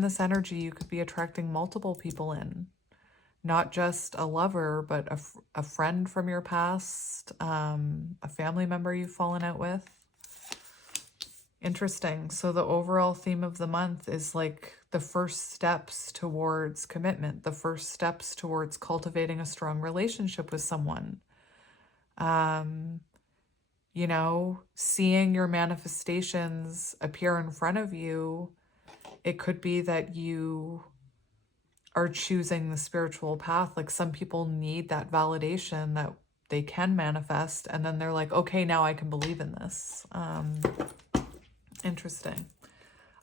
this energy, you could be attracting multiple people in not just a lover, but a friend from your past, a family member you've fallen out with. Interesting. So the overall theme of the month is like the first steps towards commitment, the first steps towards cultivating a strong relationship with someone. You know, seeing your manifestations appear in front of you. It could be that you are choosing the spiritual path. Like some people need that validation that they can manifest, and then they're like, okay, now I can believe in this. Interesting.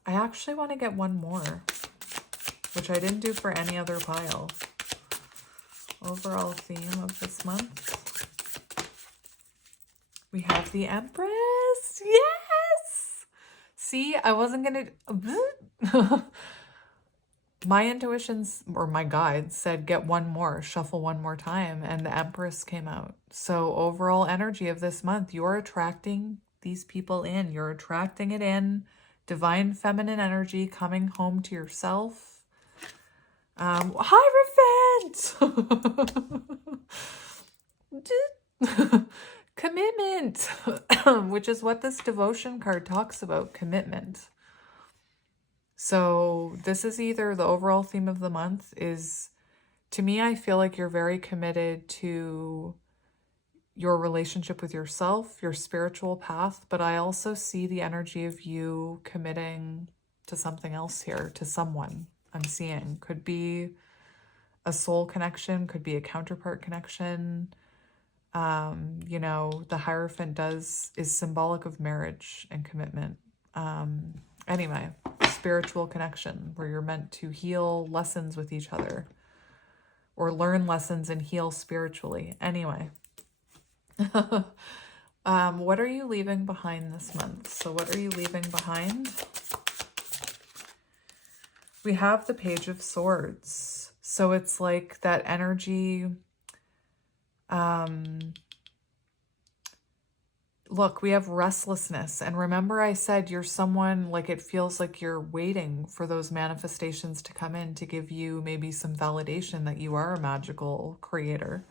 I actually want to get one more, which I didn't do for any other pile. Overall theme of this month. We have the Empress. Yes! See, I wasn't going to... My intuitions, or my guides, said get one more, shuffle one more time, and the Empress came out. So overall energy of this month, you're attracting these people in. You're attracting it in. Divine feminine energy coming home to yourself. Hierophant! Commitment, which is what this devotion card talks about, commitment. So this is either the overall theme of the month is, to me, I feel like you're very committed to your relationship with yourself, your spiritual path, but I also see the energy of you committing to something else here, to someone I'm seeing. Could be a soul connection, could be a counterpart connection. You know, the Hierophant is symbolic of marriage and commitment. Anyway, spiritual connection where you're meant to heal lessons with each other or learn lessons and heal spiritually. Anyway, what are you leaving behind this month? So what are you leaving behind? We have the Page of Swords. So it's like that energy. Look, we have restlessness. And remember I said you're someone, like it feels like you're waiting for those manifestations to come in to give you maybe some validation that you are a magical creator.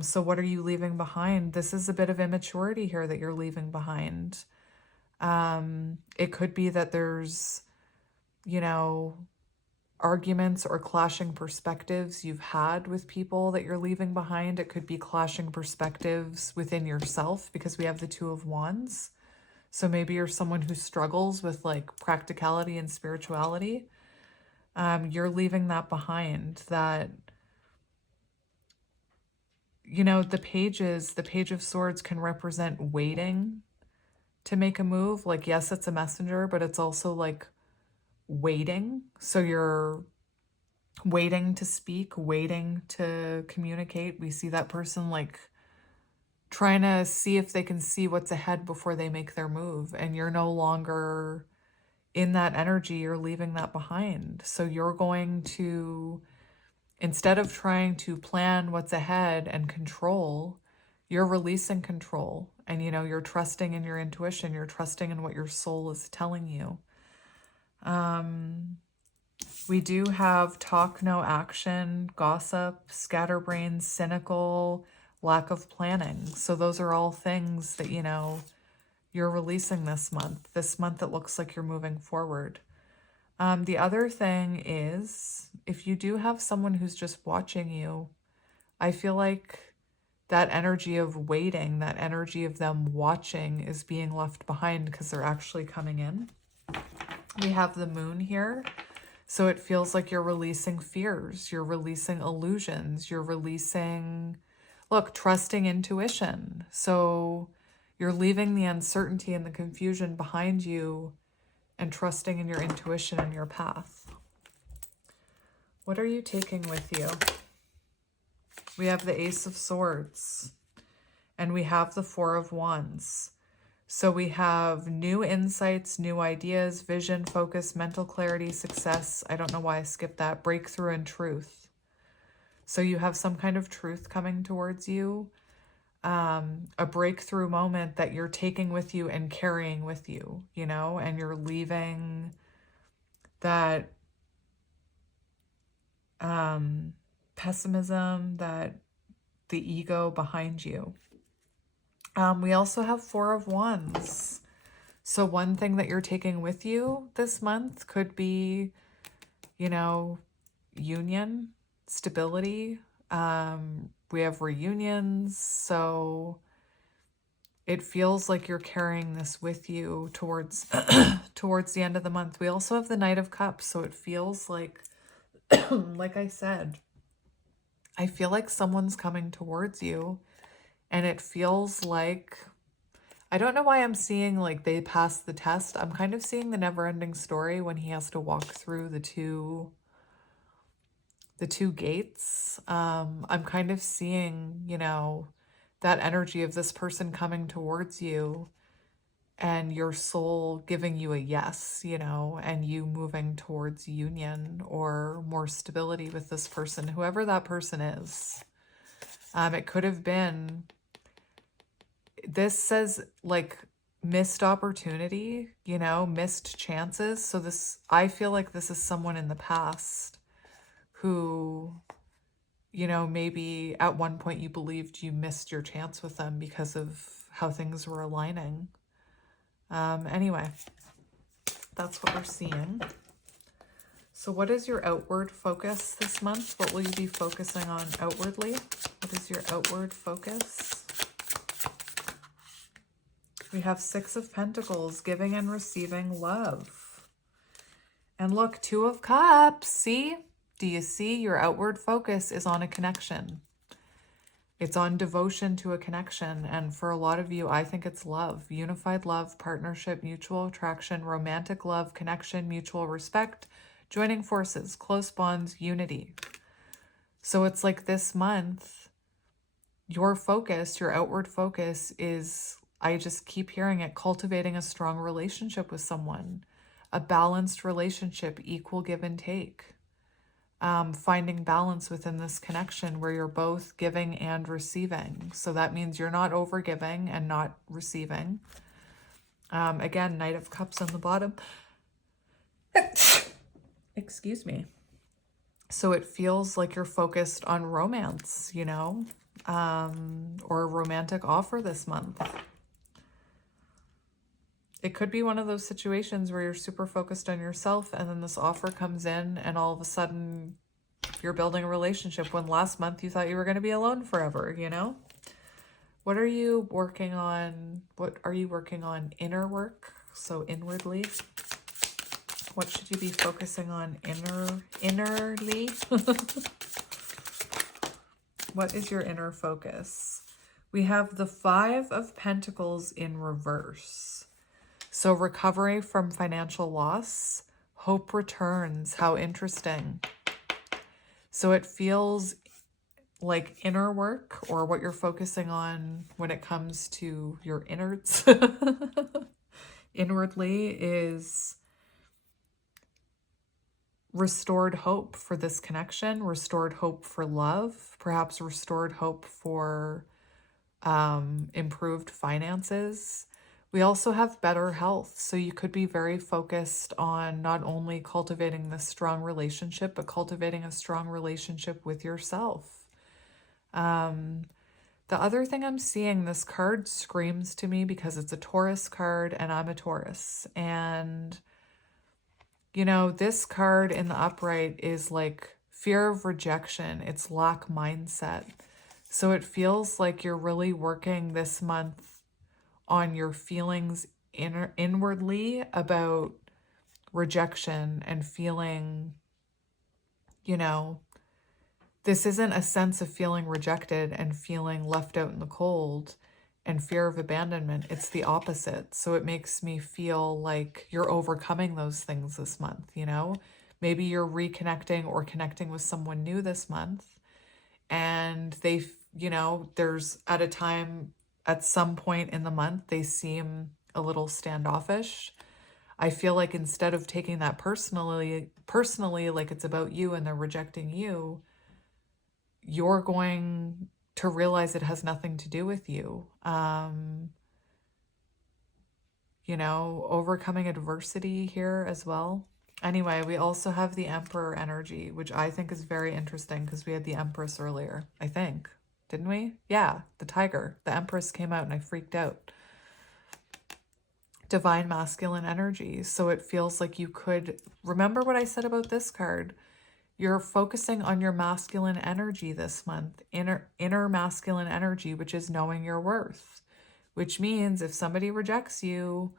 So what are you leaving behind? This is a bit of immaturity here that you're leaving behind. It could be that there's, you know, arguments or clashing perspectives you've had with people that you're leaving behind. It could be clashing perspectives within yourself because we have the Two of Wands. So maybe you're someone who struggles with like practicality and spirituality. You're leaving that behind. That, you know, the Page of Swords can represent waiting to make a move. Like, yes, it's a messenger, but it's also like waiting. So you're waiting to speak, waiting to communicate. We see that person like trying to see if they can see what's ahead before they make their move. And you're no longer in that energy. You're leaving that behind. So you're going to, instead of trying to plan what's ahead and control, you're releasing control. And, you know, you're trusting in your intuition. You're trusting in what your soul is telling you. We do have talk, no action, gossip, scatterbrains, cynical, lack of planning. So those are all things that, you know, you're releasing this month. This month it looks like you're moving forward. The other thing is, if you do have someone who's just watching you, I feel like that energy of waiting, that energy of them watching is being left behind because they're actually coming in. We have the Moon here. So it feels like you're releasing fears. You're releasing illusions. You're releasing, look, trusting intuition. So you're leaving the uncertainty and the confusion behind you and trusting in your intuition and your path. What are you taking with you? We have the Ace of Swords and we have the Four of Wands. So we have new insights, new ideas, vision, focus, mental clarity, success. I don't know why I skipped that. Breakthrough and truth. So you have some kind of truth coming towards you. A breakthrough moment that you're taking with you and carrying with you, you know, and you're leaving that pessimism, that the ego behind you. We also have Four of Wands. So one thing that you're taking with you this month could be, you know, union, stability. We have reunions. So it feels like you're carrying this with you towards towards the end of the month. We also have the Knight of Cups. So it feels like, like I said, I feel like someone's coming towards you, and it feels like, I don't know why I'm seeing like they passed the test. I'm kind of seeing the never-ending story when he has to walk through the two gates. I'm kind of seeing, you know, that energy of this person coming towards you and your soul giving you a yes, you know, and you moving towards union or more stability with this person, whoever that person is. It could have been, this says like missed opportunity, you know, missed chances. So this, I feel like this is someone in the past who, you know, maybe at one point you believed you missed your chance with them because of how things were aligning. Anyway, that's what we're seeing. So what is your outward focus this month? What will you be focusing on outwardly? What is your outward focus? We have Six of Pentacles, giving and receiving love. And look, Two of Cups, see? Do you see? Your outward focus is on a connection. It's on devotion to a connection. And for a lot of you, I think it's love. Unified love, partnership, mutual attraction, romantic love, connection, mutual respect, joining forces, close bonds, unity. So it's like this month, your focus, your outward focus is, I just keep hearing it, cultivating a strong relationship with someone, a balanced relationship, equal give and take. Finding balance within this connection where you're both giving and receiving. So that means you're not over giving and not receiving. Again, Knight of Cups on the bottom. Excuse me. So it feels like you're focused on romance, you know, or a romantic offer this month. It could be one of those situations where you're super focused on yourself and then this offer comes in and all of a sudden you're building a relationship when last month you thought you were going to be alone forever, you know? What are you working on? What are you working on? Inner work, so inwardly. What should you be focusing on innerly? What is your inner focus? We have the Five of Pentacles in reverse. So recovery from financial loss, hope returns. How interesting. So it feels like inner work, or what you're focusing on when it comes to your innards inwardly, is restored hope for this connection, restored hope for love, perhaps restored hope for improved finances. We also have better health. So you could be very focused on not only cultivating this strong relationship, but cultivating a strong relationship with yourself. The other thing I'm seeing, this card screams to me because it's a Taurus card and I'm a Taurus. And, you know, this card in the upright is like fear of rejection. It's lack mindset. So it feels like you're really working this month on your feelings inwardly about rejection and feeling, you know, this isn't a sense of feeling rejected and feeling left out in the cold and fear of abandonment. It's the opposite. So it makes me feel like you're overcoming those things this month, you know? Maybe you're reconnecting or connecting with someone new this month and they, you know, there's at a time, at some point in the month, they seem a little standoffish. I feel like instead of taking that personally, like it's about you and they're rejecting you, you're going to realize it has nothing to do with you. You know, overcoming adversity here as well. Anyway, we also have the Emperor energy, which I think is very interesting because we had the Empress earlier, I think. Didn't we? Yeah, the tiger. The Empress came out and I freaked out. Divine masculine energy. So it feels like you could... Remember what I said about this card? You're focusing on your masculine energy this month. Inner masculine energy, which is knowing your worth. Which means if somebody rejects you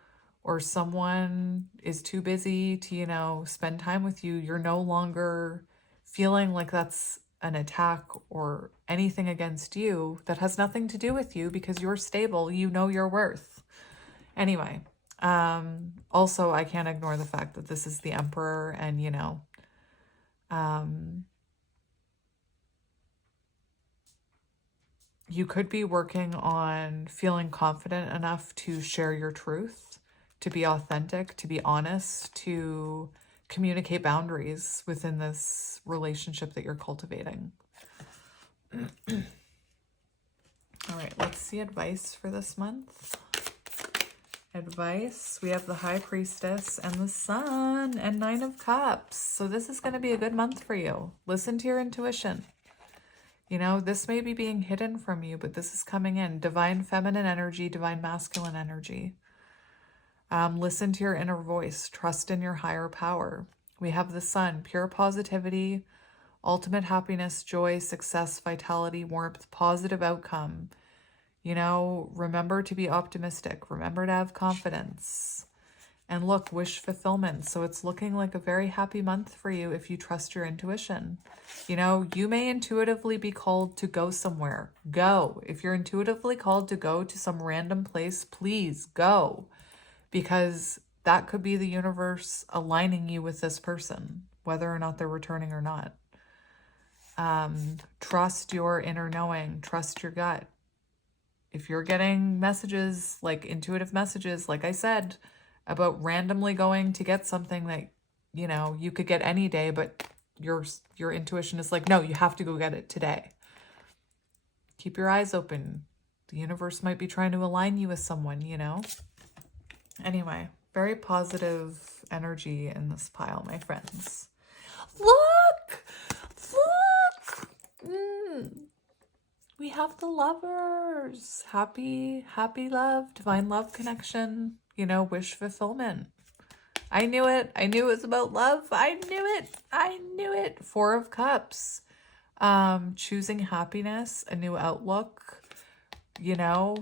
or someone is too busy to, you know, spend time with you, you're no longer feeling like that's an attack or anything against you. That has nothing to do with you because you're stable. You know your worth. Anyway, also I can't ignore the fact that this is the Emperor and, you know, you could be working on feeling confident enough to share your truth, to be authentic, to be honest, to communicate boundaries within this relationship that you're cultivating. All right, let's see advice for this month. Advice. We have the High Priestess and the Sun and Nine of Cups. So this is going to be a good month for you. Listen to your intuition. You know, this may be being hidden from you, but this is coming in. Divine feminine energy, divine masculine energy. Listen to your inner voice. Trust in your higher power. We have the Sun, pure positivity, ultimate happiness, joy, success, vitality, warmth, positive outcome. You know, remember to be optimistic. Remember to have confidence. And look, wish fulfillment. So it's looking like a very happy month for you if you trust your intuition. You know, you may intuitively be called to go somewhere. Go. If you're intuitively called to go to some random place, please go. Because that could be the universe aligning you with this person, whether or not they're returning or not. Trust your inner knowing. Trust your gut. If you're getting messages, like intuitive messages, like I said, about randomly going to get something that, you know, you could get any day, but your intuition is like, no, you have to go get it today. Keep your eyes open. The universe might be trying to align you with someone, you know? Anyway, very positive energy in this pile, my friends. Look! Look! We have the Lovers. Happy love, divine love connection, you know, wish fulfillment. I knew it. I knew it was about love. I knew it. I knew it. Four of Cups. Choosing happiness, a new outlook, you know,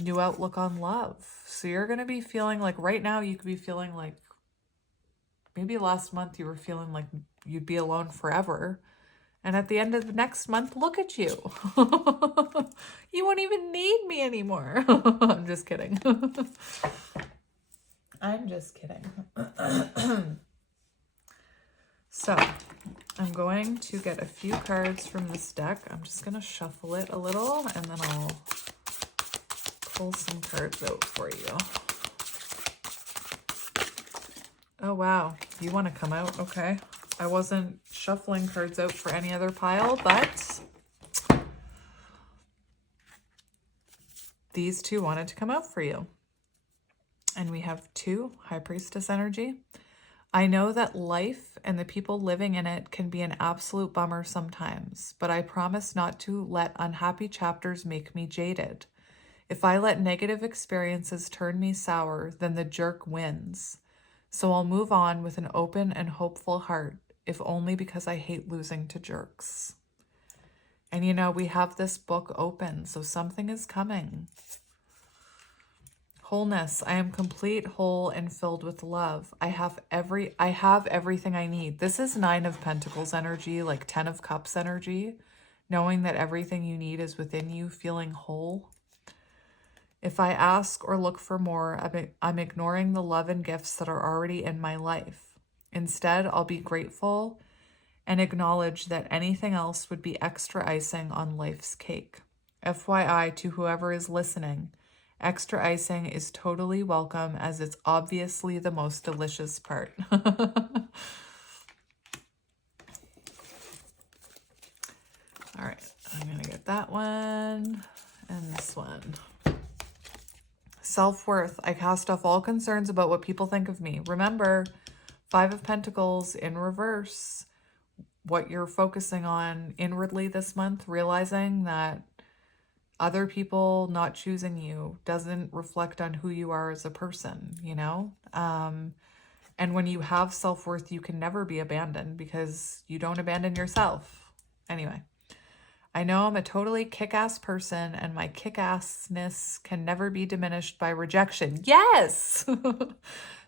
new outlook on love. So you're going to be feeling like right now you could be feeling like maybe last month you were feeling like you'd be alone forever. And at the end of the next month, look at you. You won't even need me anymore. I'm just kidding. I'm just kidding. So I'm going to get a few cards from this deck. I'm just going to shuffle it a little and then I'll pull some cards out for you. Oh, wow. You want to come out? Okay. I wasn't shuffling cards out for any other pile, but these two wanted to come out for you. And we have two, High Priestess energy. I know that life and the people living in it can be an absolute bummer sometimes, but I promise not to let unhappy chapters make me jaded. If I let negative experiences turn me sour, then the jerk wins. So I'll move on with an open and hopeful heart, if only because I hate losing to jerks. And you know, we have this book open, so something is coming. Wholeness. I am complete, whole, and filled with love. I have everything I need. This is 9 of Pentacles energy, like 10 of Cups energy, knowing that everything you need is within you, feeling whole. If I ask or look for more, I'm ignoring the love and gifts that are already in my life. Instead, I'll be grateful and acknowledge that anything else would be extra icing on life's cake. FYI to whoever is listening, extra icing is totally welcome as it's obviously the most delicious part. All right, I'm going to get that one and this one. Self-worth. I cast off all concerns about what people think of me. Remember, Five of Pentacles in reverse. What you're focusing on inwardly this month, realizing that other people not choosing you doesn't reflect on who you are as a person, you know? And when you have self-worth, you can never be abandoned because you don't abandon yourself. Anyway, I know I'm a totally kick-ass person and my kick-assness can never be diminished by rejection. Yes!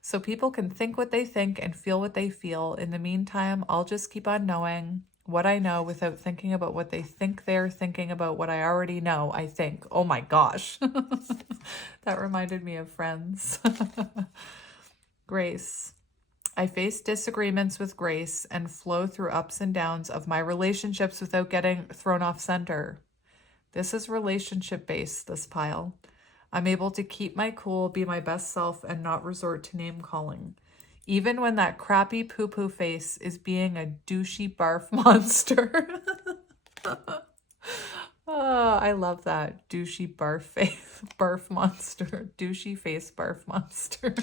So people can think what they think and feel what they feel. In the meantime, I'll just keep on knowing what I know without thinking about what they think they're thinking about what I already know, I think. Oh my gosh. That reminded me of Friends. Grace. I face disagreements with grace and flow through ups and downs of my relationships without getting thrown off center. This is relationship based, this pile. I'm able to keep my cool, be my best self, and not resort to name calling. Even when that crappy poo-poo face is being a douchey barf monster. Oh, I love that. Douchey barf face, barf monster. Douchey face barf monster.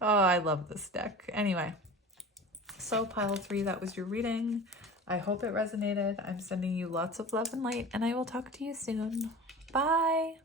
Oh, I love this deck. Anyway, so pile 3, that was your reading. I hope it resonated. I'm sending you lots of love and light, and I will talk to you soon. Bye.